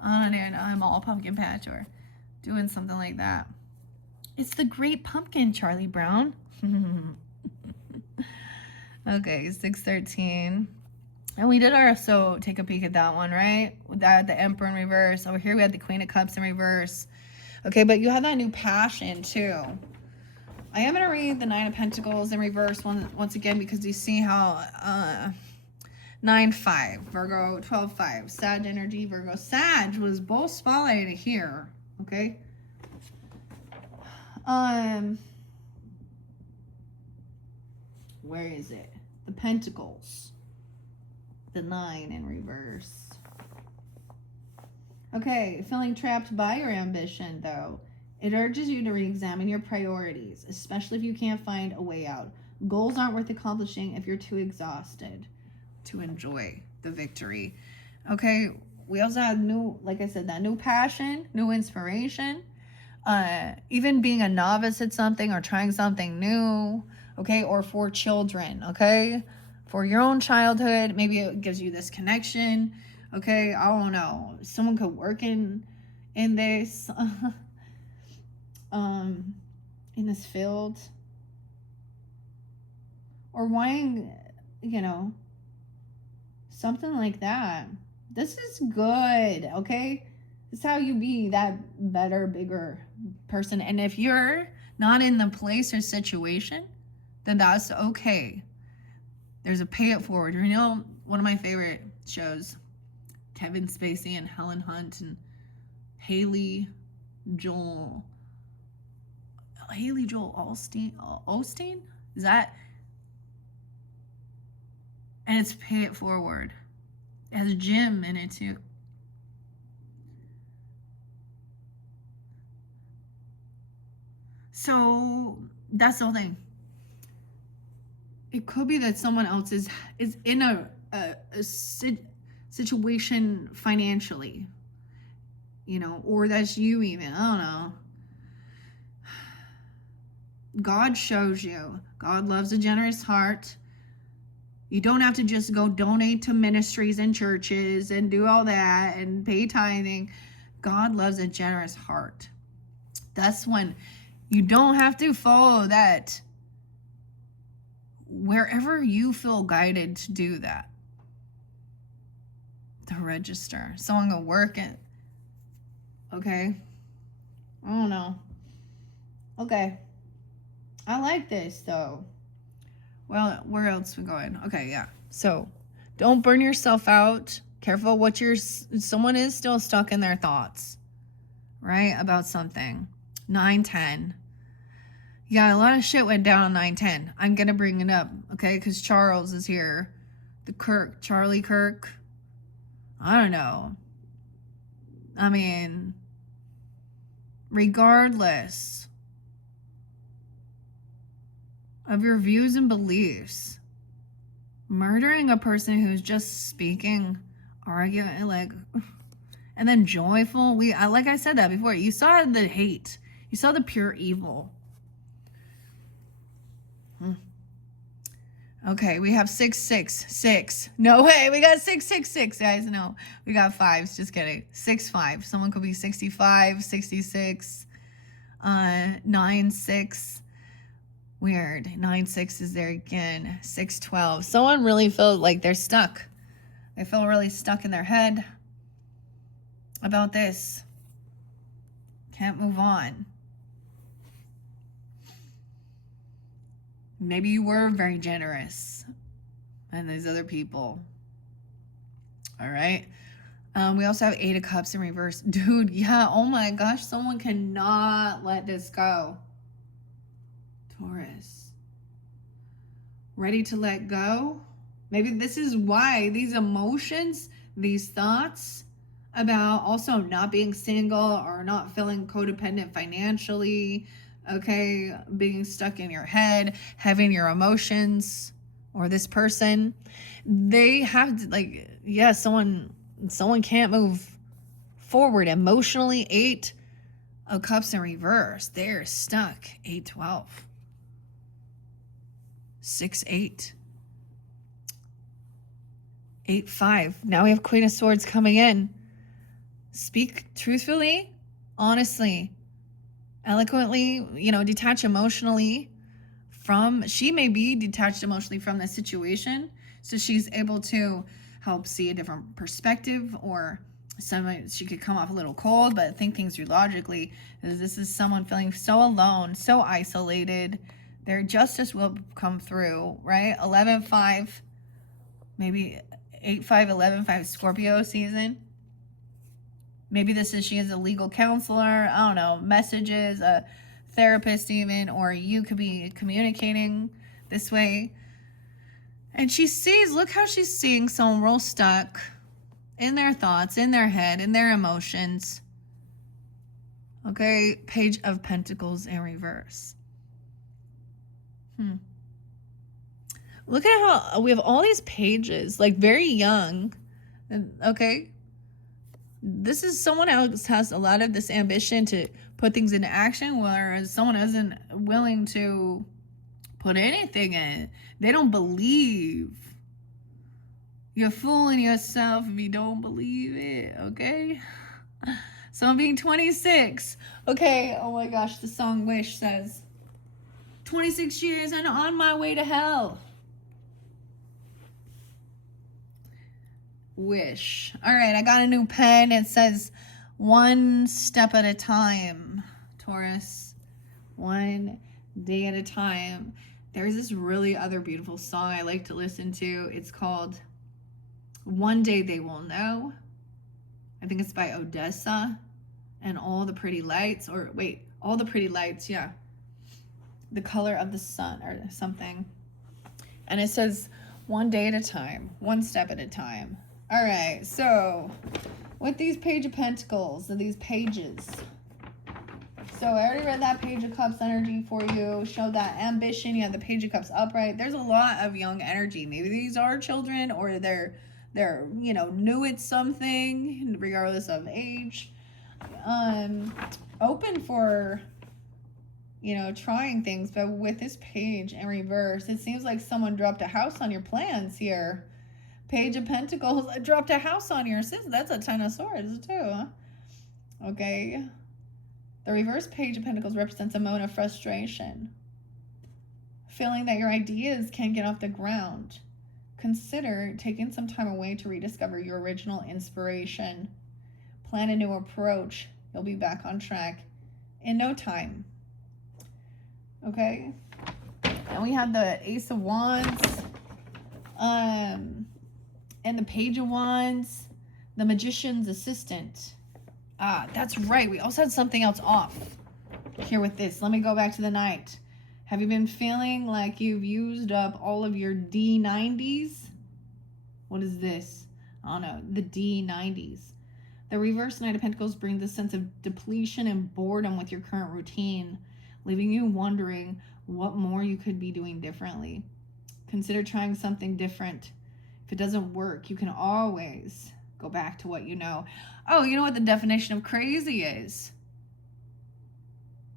I don't even know, I'm all pumpkin patch, or doing something like that. It's the great pumpkin, Charlie Brown. Okay, 6-13. And we did so take a peek at that one, right? With that, the Emperor in reverse. Over here we had the Queen of Cups in reverse. Okay, but you have that new passion too. I am going to read the Nine of Pentacles in reverse once again, because you see how 9-5, Virgo 12-5, Sag energy, Virgo. Sag was both spotlighted here, okay? Where is it? The Pentacles. The 9 in reverse. Okay, feeling trapped by your ambition, though. It urges you to re-examine your priorities, especially if you can't find a way out. Goals aren't worth accomplishing if you're too exhausted to enjoy the victory. Okay, we also have like I said, that new passion, new inspiration. Even being a novice at something or trying something new, okay, or for children, okay? For your own childhood, maybe it gives you this connection, okay? I don't know. Someone could work in this, in this field, or wanting, you know, something like that. This is good, okay? This is how you be that better, bigger person. And if you're not in the place or situation, then that's okay. There's a pay it forward. You know, one of my favorite shows, Kevin Spacey and Helen Hunt and Haley Joel Osteen? Is that? And it's pay it forward. It has Jim in it too. So that's the whole thing. It could be that someone else is in a situation financially, you know, or that's you even. I don't know. God shows you. God loves a generous heart. You don't have to just go donate to ministries and churches and do all that and pay tithing. God loves a generous heart. That's when you don't have to follow that. Wherever you feel guided to do that. To register. Someone go work it. Okay. I don't know. Okay. I like this though. Well, where else we going? Okay, yeah. So don't burn yourself out. Careful what someone is still stuck in their thoughts, right? About something. 9-10. Yeah, a lot of shit went down on 9-10. I'm going to bring it up, okay? Because Charles is here. Charlie Kirk. I don't know. I mean, regardless of your views and beliefs, murdering a person who's just speaking, arguing, like, and then joyful. Like I said that before. You saw the hate. You saw the pure evil. Okay, we have 666. No way, we got 666, guys. No, we got fives. Just kidding. 65. Someone could be 65, 66, 96. Weird. 96 is there again. 612. Someone really feels like they're stuck. They feel really stuck in their head about this. Can't move on. Maybe you were very generous and these other people. All right. We also have 8 of Cups in reverse. Dude, yeah. Oh my gosh. Someone cannot let this go. Taurus. Ready to let go? Maybe this is why these emotions, these thoughts about also not being single or not feeling codependent financially, okay, being stuck in your head, having your emotions, or this person, they have to, like, yeah, someone can't move forward emotionally. 8 of Cups in reverse. They're stuck. 8-12. 6-8. 8-5. Now we have Queen of Swords coming in. Speak truthfully, honestly, eloquently, detach emotionally from, she may be detached emotionally from the situation. So she's able to help see a different perspective, or she could come off a little cold, but think things through logically. This is someone feeling so alone, so isolated. Their justice will come through, right? 11-5, maybe 8-5, 11-5 Scorpio season. Maybe she is a legal counselor, I don't know, messages, a therapist even, or you could be communicating this way. And she sees, look how she's seeing someone real stuck in their thoughts, in their head, in their emotions. Okay, Page of Pentacles in reverse. Look at how we have all these pages, like very young. Okay. This is someone else has a lot of this ambition to put things into action, whereas someone isn't willing to put anything in. They don't believe. You're fooling yourself if you don't believe it, okay? So I'm being 26. Okay, oh my gosh, the song Wish says, 26 years and on my way to hell. Wish. All right, I got a new pen. It says, one step at a time, Taurus. One day at a time. There's this really other beautiful song I like to listen to. It's called One Day They Will Know. I think it's by Odessa and All the Pretty Lights. Or wait, All the Pretty Lights, yeah. The Color of the Sun or something. And it says, one day at a time, one step at a time. All right, so with these Page of Pentacles, these pages. So I already read that Page of Cups energy for you. Showed that ambition. You have the Page of Cups upright. There's a lot of young energy. Maybe these are children, or they're new at something, regardless of age. Open for trying things. But with this page in reverse, it seems like someone dropped a house on your plans here. Page of Pentacles dropped a house on your sis. That's a 10 of Swords too. Okay. The reverse Page of Pentacles represents a moment of frustration. Feeling that your ideas can't get off the ground. Consider taking some time away to rediscover your original inspiration. Plan a new approach. You'll be back on track in no time. Okay. And we have the Ace of Wands. And the Page of Wands, the Magician's Assistant. Ah, that's right. We also had something else off here with this. Let me go back to the Knight. Have you been feeling like you've used up all of your D90s? What is this? I don't know. The D90s. The reverse Knight of Pentacles brings a sense of depletion and boredom with your current routine, leaving you wondering what more you could be doing differently. Consider trying something different. If it doesn't work, you can always go back to what you know. Oh, you know what the definition of crazy is?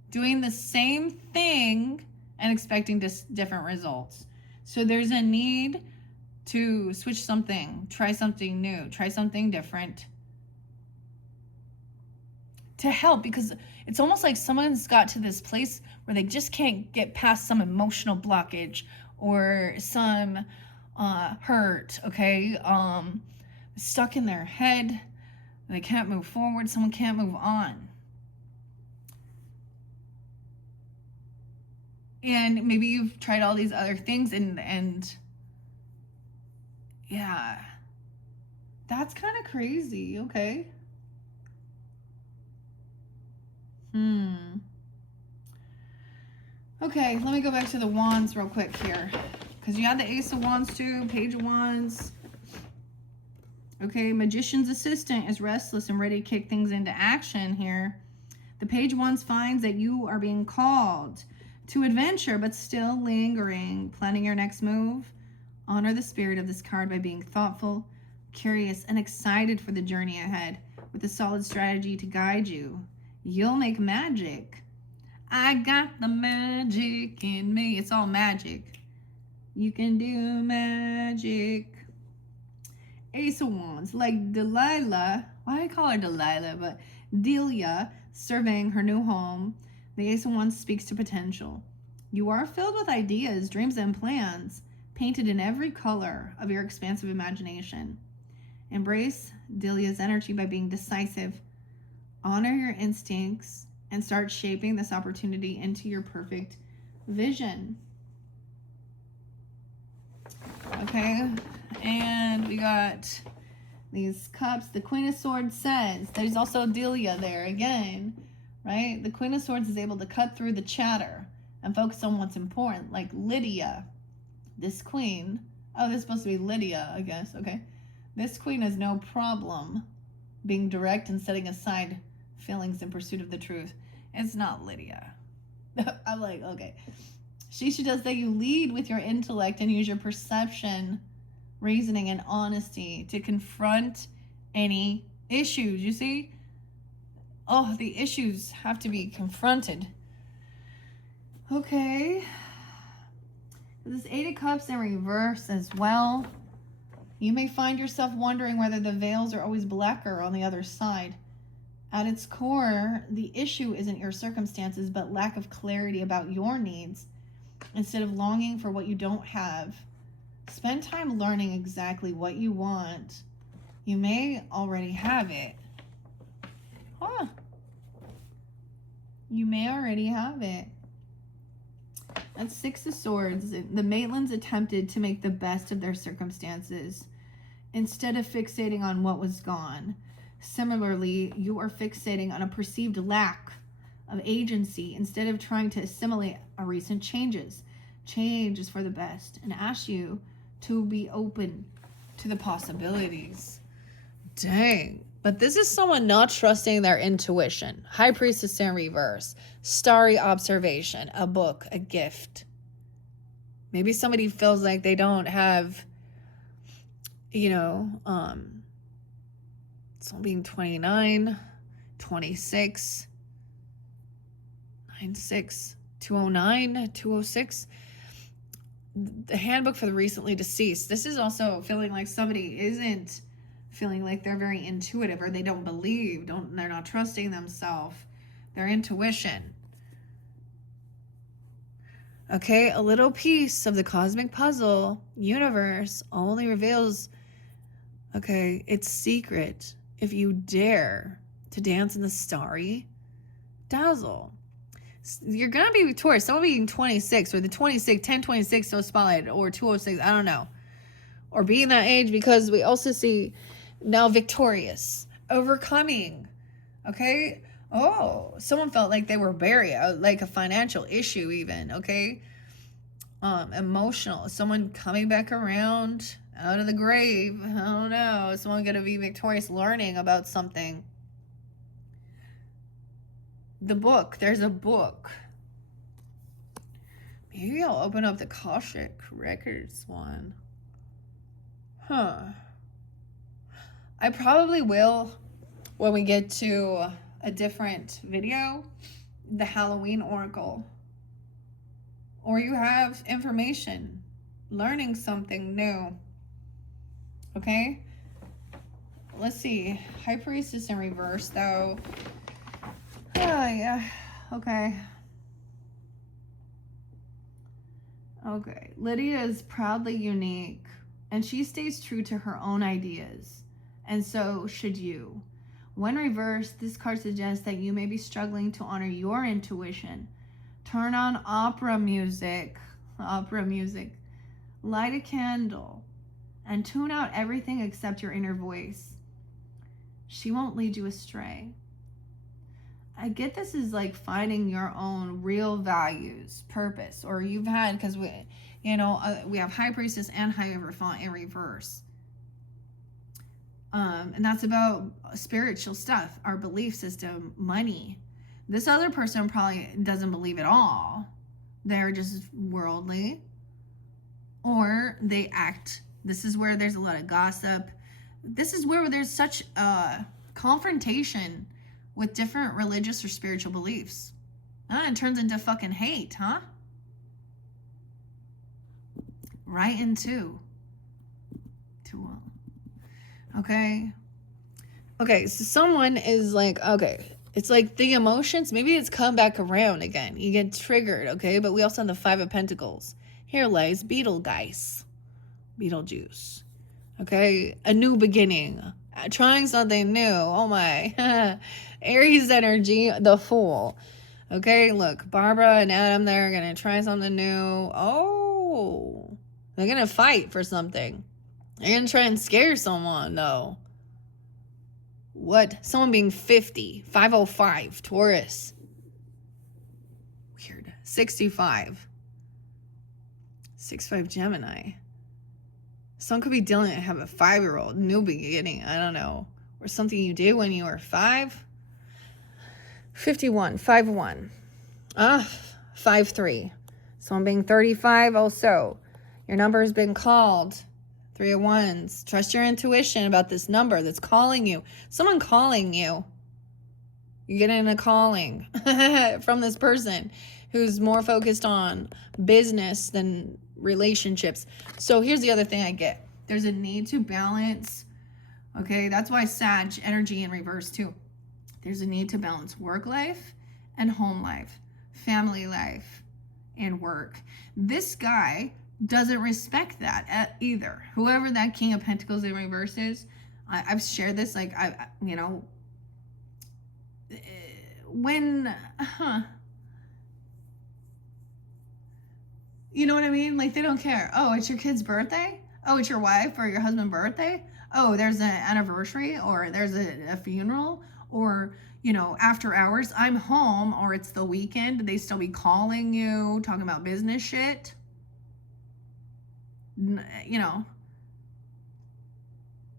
Doing the same thing and expecting different results. So there's a need to switch something, try something new, try something different to help, because it's almost like someone's got to this place where they just can't get past some emotional blockage or some hurt, okay? Stuck in their head. They can't move forward. Someone can't move on. And maybe you've tried all these other things and yeah, that's kind of crazy, okay? Okay, let me go back to the wands real quick here. Because you had the Ace of Wands too, Page of Wands. Okay, Magician's Assistant is restless and ready to kick things into action here. The Page of Wands finds that you are being called to adventure, but still lingering, planning your next move. Honor the spirit of this card by being thoughtful, curious, and excited for the journey ahead with a solid strategy to guide you. You'll make magic. I got the magic in me. It's all magic. You can do magic. Ace of Wands, like Delilah. Why do I call her Delilah? But Delia, surveying her new home. The Ace of Wands speaks to potential. You are filled with ideas, dreams, and plans, painted in every color of your expansive imagination. Embrace Delia's energy by being decisive. Honor your instincts and start shaping this opportunity into your perfect vision. Okay, and we got these cups. The Queen of Swords says, there's also Delia there again, right? The Queen of Swords is able to cut through the chatter and focus on what's important, like Lydia, this queen. Oh, this is supposed to be Lydia, I guess, okay. This queen has no problem being direct and setting aside feelings in pursuit of the truth. It's not Lydia. I'm like, okay. She does that you lead with your intellect and use your perception, reasoning, and honesty to confront any issues. You see? Oh, the issues have to be confronted. Okay. This Eight of Cups in reverse as well. You may find yourself wondering whether the veils are always blacker on the other side. At its core, the issue isn't your circumstances, but lack of clarity about your needs. Instead of longing for what you don't have, spend time learning exactly what you want. You may already have it. Huh. You may already have it. At Six of Swords, the Maitlands attempted to make the best of their circumstances instead of fixating on what was gone. Similarly, you are fixating on a perceived lack of agency instead of trying to assimilate our recent changes. Change is for the best, and ask you to be open to the possibilities. Dang. But this is someone not trusting their intuition. High Priestess in reverse. Starry observation. A book. A gift. Maybe somebody feels like they don't have, so being 29, 26, 96, 209, 206. The handbook for the recently deceased. This is also feeling like somebody isn't feeling like they're very intuitive, or they don't believe, they're not trusting themselves, their intuition. Okay, a little piece of the cosmic puzzle universe only reveals, its secret if you dare to dance in the starry dazzle. You're going to be Taurus. Someone being 26, or the 1026 so spotlighted, or 206, I don't know. Or being that age, because we also see now victorious, overcoming, okay? Oh, someone felt like they were buried, like a financial issue even, okay? Emotional, someone coming back around out of the grave, I don't know. Someone going to be victorious, learning about something. The book, there's a book. Maybe I'll open up the Akashic Records one. I probably will when we get to a different video, the Halloween Oracle. Or you have information learning something new. Okay? Let's see. High Priestess in reverse, though. Oh, yeah. Okay. Okay. Lydia is proudly unique, and she stays true to her own ideas. And so should you. When reversed, this card suggests that you may be struggling to honor your intuition. Turn on opera music. Opera music. Light a candle. And tune out everything except your inner voice. She won't lead you astray. I get this is like finding your own real values, purpose, or you've had, because we have High Priestess and High Hierophant in reverse. And that's about spiritual stuff, our belief system, money. This other person probably doesn't believe at all. They're just worldly. Or they act. This is where there's a lot of gossip. This is where there's such a confrontation with different religious or spiritual beliefs. It turns into fucking hate, huh? Right into. Okay. Okay, so someone is like, okay, it's like the emotions, maybe it's come back around again. You get triggered, okay? But we also have the Five of Pentacles. Here lies Beetlejuice. Beetlejuice. Okay, a new beginning. Trying something new. Oh my. Aries energy, the Fool. Okay, look, Barbara and Adam, they're going to try something new. Oh, they're going to fight for something. They're going to try and scare someone, though. What? Someone being 50. 505. Taurus. Weird. 65. 65 Gemini. Someone could be dealing have a 5-year-old. New beginning. I don't know. Or something you did when you were 5. 51. 5-1. 5-3. Someone being 35 also. Your number has been called. 3 of Wands. Trust your intuition about this number that's calling you. Someone calling you. You're getting a calling from this person who's more focused on business than relationships. So here's the other thing I get. There's a need to balance. Okay, that's why Sag energy in reverse too. There's a need to balance work life and home life, family life, and work. This guy doesn't respect that either. Whoever that King of Pentacles in reverse is, I've shared this, like, when, you know what I mean? Like, they don't care. Oh, it's your kid's birthday? Oh, it's your wife or your husband's birthday? Oh, there's an anniversary, or there's a funeral, or, after hours, I'm home, or it's the weekend. They still be calling you, talking about business shit.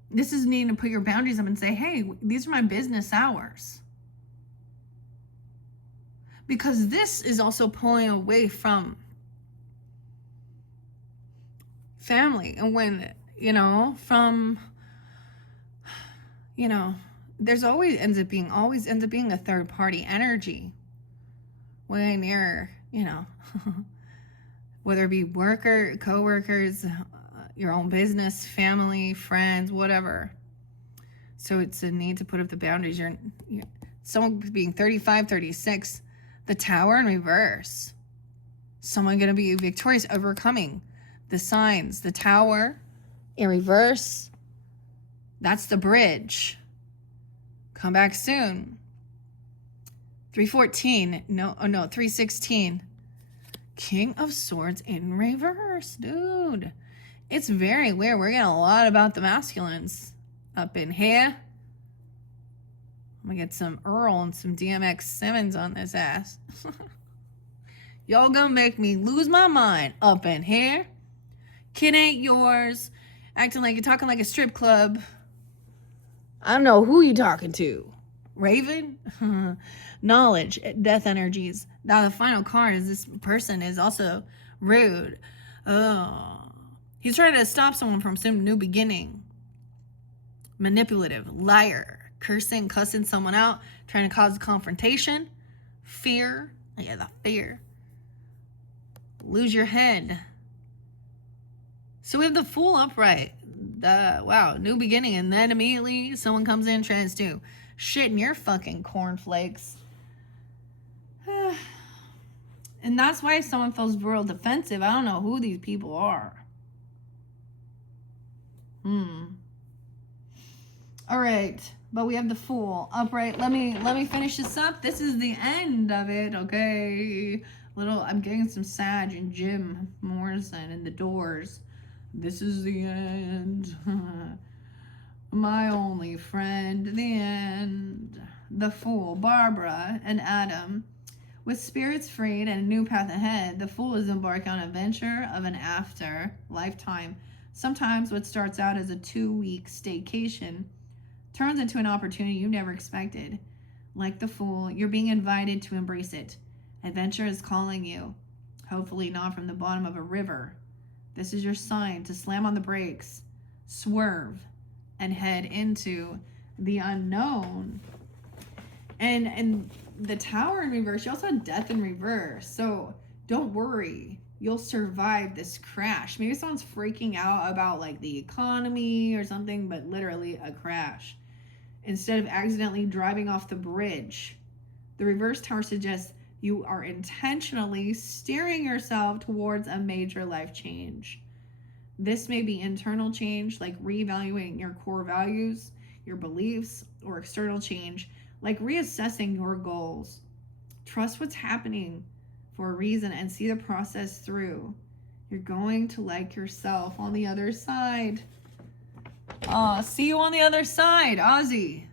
This is needing to put your boundaries up and say, hey, these are my business hours. Because this is also pulling away from family. And when, there's always ends up being a third party energy when you're, whether it be co-workers, your own business, family, friends, whatever. So it's a need to put up the boundaries. You're someone being 35, 36, the Tower in reverse. Someone going to be victorious, overcoming the signs. The Tower in reverse. That's the bridge. Come back soon. 314. 316. King of Swords in reverse, dude. It's very weird. We're getting a lot about the masculines up in here. I'm gonna get some Earl and some DMX Simmons on this ass. Y'all gonna make me lose my mind up in here. Kid ain't yours. Acting like you're talking like a strip club. I don't know who you talking to. Raven? Knowledge, death energies. Now the final card is this person is also rude. He's trying to stop someone from some new beginning. Manipulative, liar, cursing, cussing someone out, trying to cause a confrontation. Fear. Yeah, the fear. Lose your head. So we have the Fool upright. Wow, new beginning. And then immediately someone comes in and tries to shit in your fucking cornflakes. And that's why someone feels real defensive. I don't know who these people are. All right, but we have the Fool upright. Let me finish this up. This is the end of it. Okay, I'm getting some Sag and Jim Morrison in the Doors. This is the end. My only friend. The end. The Fool, Barbara, and Adam. With spirits freed and a new path ahead, the Fool is embarked on an adventure of an after lifetime. Sometimes what starts out as a 2-week staycation turns into an opportunity you never expected. Like the Fool, you're being invited to embrace it. Adventure is calling you. Hopefully not from the bottom of a river. This is your sign to slam on the brakes, swerve, and head into the unknown. And the Tower in reverse, you also had Death in reverse. So don't worry, you'll survive this crash. Maybe someone's freaking out about like the economy or something, but literally a crash. Instead of accidentally driving off the bridge, the reverse Tower suggests you are intentionally steering yourself towards a major life change. This may be internal change, like reevaluating your core values, your beliefs, or external change, like reassessing your goals. Trust what's happening for a reason and see the process through. You're going to like yourself on the other side. See you on the other side, Ozzy.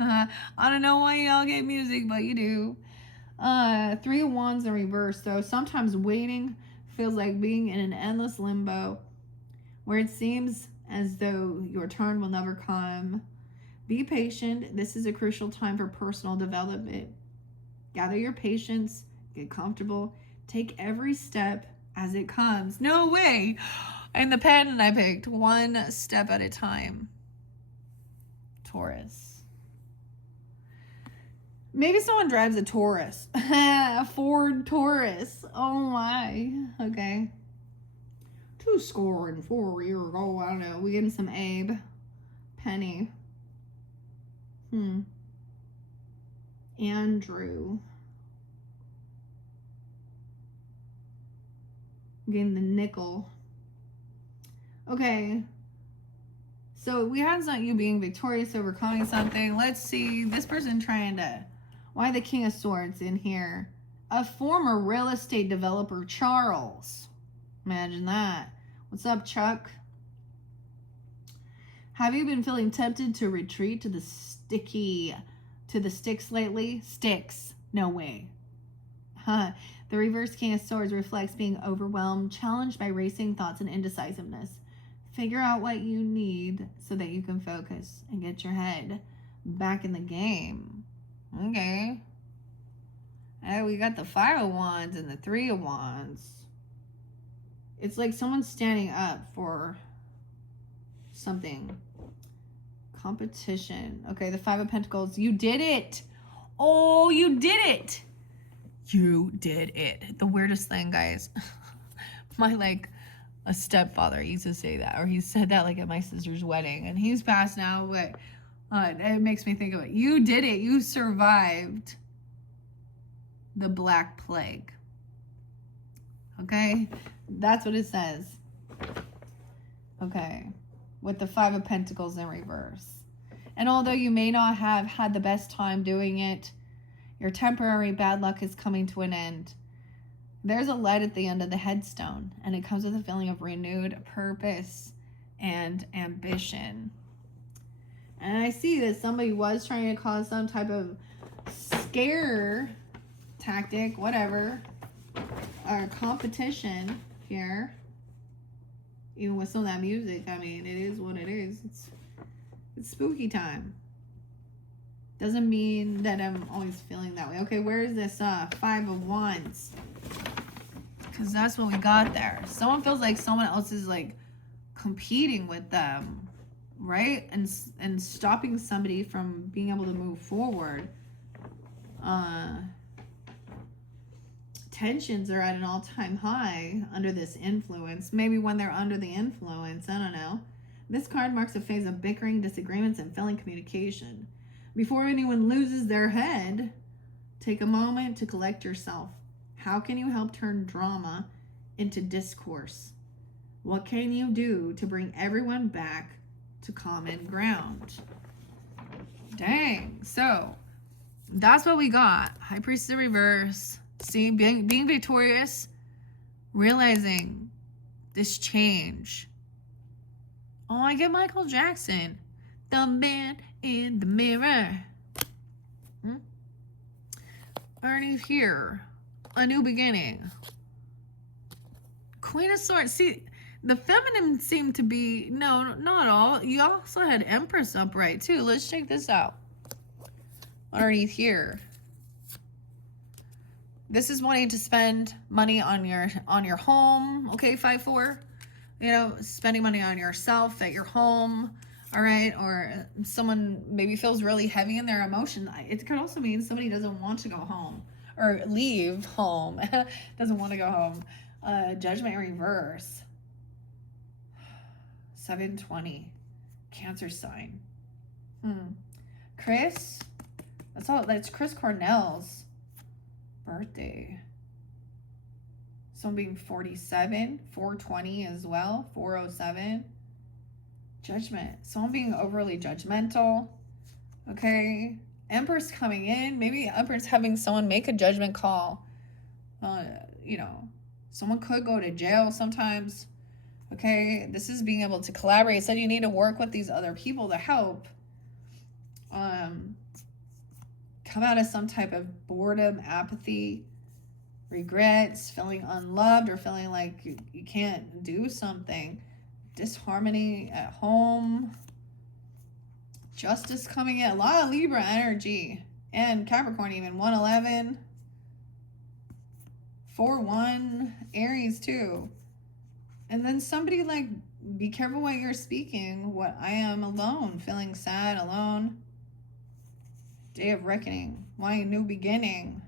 I don't know why y'all get music, but you do. 3 of Wands in reverse, though. Sometimes waiting feels like being in an endless limbo where it seems as though your turn will never come. Be patient. This is a crucial time for personal development. Gather your patience, get comfortable, take every step as it comes. No way! And the pattern I picked, 1 step at a time. Taurus. Maybe someone drives a Taurus. A Ford Taurus. Oh my. Okay. 2 years ago. I don't know. We getting some Abe. Penny. Andrew. Getting the nickel. Okay. So we had something, you being victorious, overcoming something. Let's see. This person trying to... Why the King of Swords in here? A former real estate developer, Charles. Imagine that. What's up, Chuck? Have you been feeling tempted to retreat to the sticks lately? Sticks. No way. The reverse King of Swords reflects being overwhelmed, challenged by racing thoughts and indecisiveness. Figure out what you need so that you can focus and get your head back in the game. Okay. Hey, we got the 5 of Wands and the 3 of Wands. It's like someone's standing up for something. Competition. Okay, the 5 of Pentacles. You did it. Oh, you did it. You did it. The weirdest thing, guys. A stepfather used to say that, or he said that like at my sister's wedding, and he's passed now, but it makes me think of it. You did it. You survived the Black Plague. Okay? That's what it says. Okay. With the 5 of Pentacles in reverse. And although you may not have had the best time doing it, your temporary bad luck is coming to an end. There's a light at the end of the headstone, and it comes with a feeling of renewed purpose and ambition. And I see that somebody was trying to cause some type of scare tactic, whatever, or competition here. Even with some of that music, I mean, it is what it is. It's spooky time. Doesn't mean that I'm always feeling that way. Okay, where is this 5 of Wands? Because that's what we got there. Someone feels like someone else is like competing with them, right? And stopping somebody from being able to move forward. tensions are at an all-time high under this influence. Maybe when they're under the influence, I don't know. This card marks a phase of bickering, disagreements, and failing communication. Before anyone loses their head, take a moment to collect yourself. How can you help turn drama into discourse? What can you do to bring everyone back to common ground? Dang. So that's what we got. High Priestess reverse. See, being victorious, realizing this change. Oh, I get Michael Jackson. The man in the mirror. Underneath here, a new beginning. Queen of Swords. See, the feminine seemed to be, no, not all. You also had Empress upright too. Let's check this out. Underneath here. This is wanting to spend money on your home. Okay, 5-4. You know, spending money on yourself at your home. All right, or someone maybe feels really heavy in their emotion. It could also mean somebody doesn't want to go home or leave home. Doesn't want to go home. Judgment reverse. 720. Cancer sign. Chris. That's Chris Cornell's birthday. Someone being 47. 420 as well. 407. Judgment. Someone being overly judgmental. Okay. Empress coming in. Maybe Empress having someone make a judgment call. You know, someone could go to jail sometimes. Okay. This is being able to collaborate. It said you need to work with these other people to help. Come out of some type of boredom, apathy, regrets, feeling unloved, or feeling like you can't do something. Disharmony at home. Justice coming in. A lot of Libra energy. And Capricorn even. 111. 4-1. Aries too. And then somebody like, be careful what you're speaking. What I am alone. Feeling sad, alone. Day of reckoning. Why a new beginning.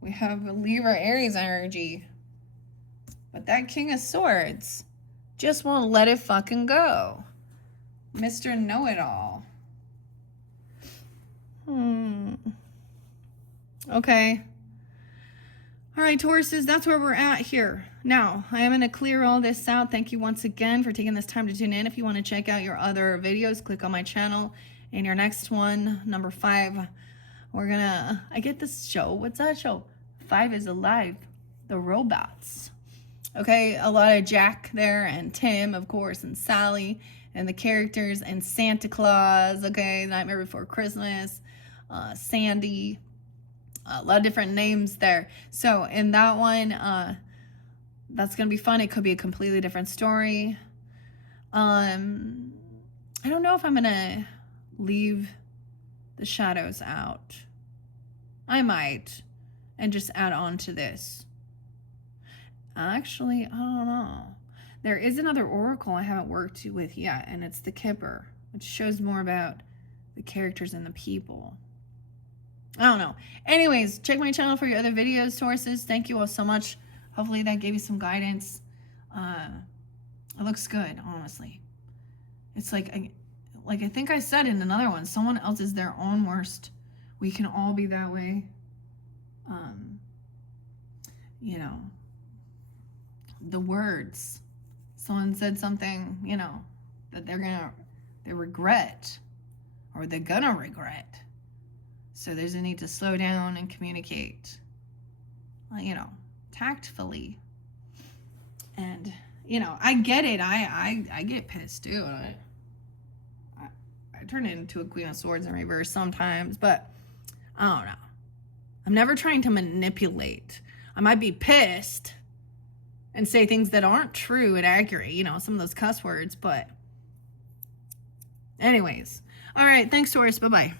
We have a Libra Aries energy. But that King of Swords just won't let it fucking go. Mr. Know-It-All. Okay. All right, Tauruses, that's where we're at here. Now, I am going to clear all this out. Thank you once again for taking this time to tune in. If you want to check out your other videos, click on my channel. And your next one, number 5, we're going to... I get this show. What's that show? 5 is Alive. The Robots. Okay, a lot of Jack there, and Tim, of course, and Sally, and the characters, and Santa Claus, okay, Nightmare Before Christmas, Sandy, a lot of different names there. So in that one, that's going to be fun. It could be a completely different story. I don't know if I'm going to leave the shadows out. I might, and just add on to this. Actually, I don't know. There is another oracle I haven't worked with yet, and it's the Kipper, which shows more about the characters and the people. I don't know. Anyways, check my channel for your other videos, sources. Thank you all so much. Hopefully that gave you some guidance. It looks good, honestly. It's like I think I said in another one, someone else is their own worst. We can all be that way. You know, the words. Someone said something, you know, that they regret, or they're gonna regret. So there's a need to slow down and communicate, you know, tactfully. And, you know, I get it. I get pissed too. I turn it into a Queen of Swords in reverse sometimes, but I don't know. I'm never trying to manipulate. I might be pissed and say things that aren't true and accurate, you know, some of those cuss words, but anyways. All right, thanks, Taurus. Bye-bye.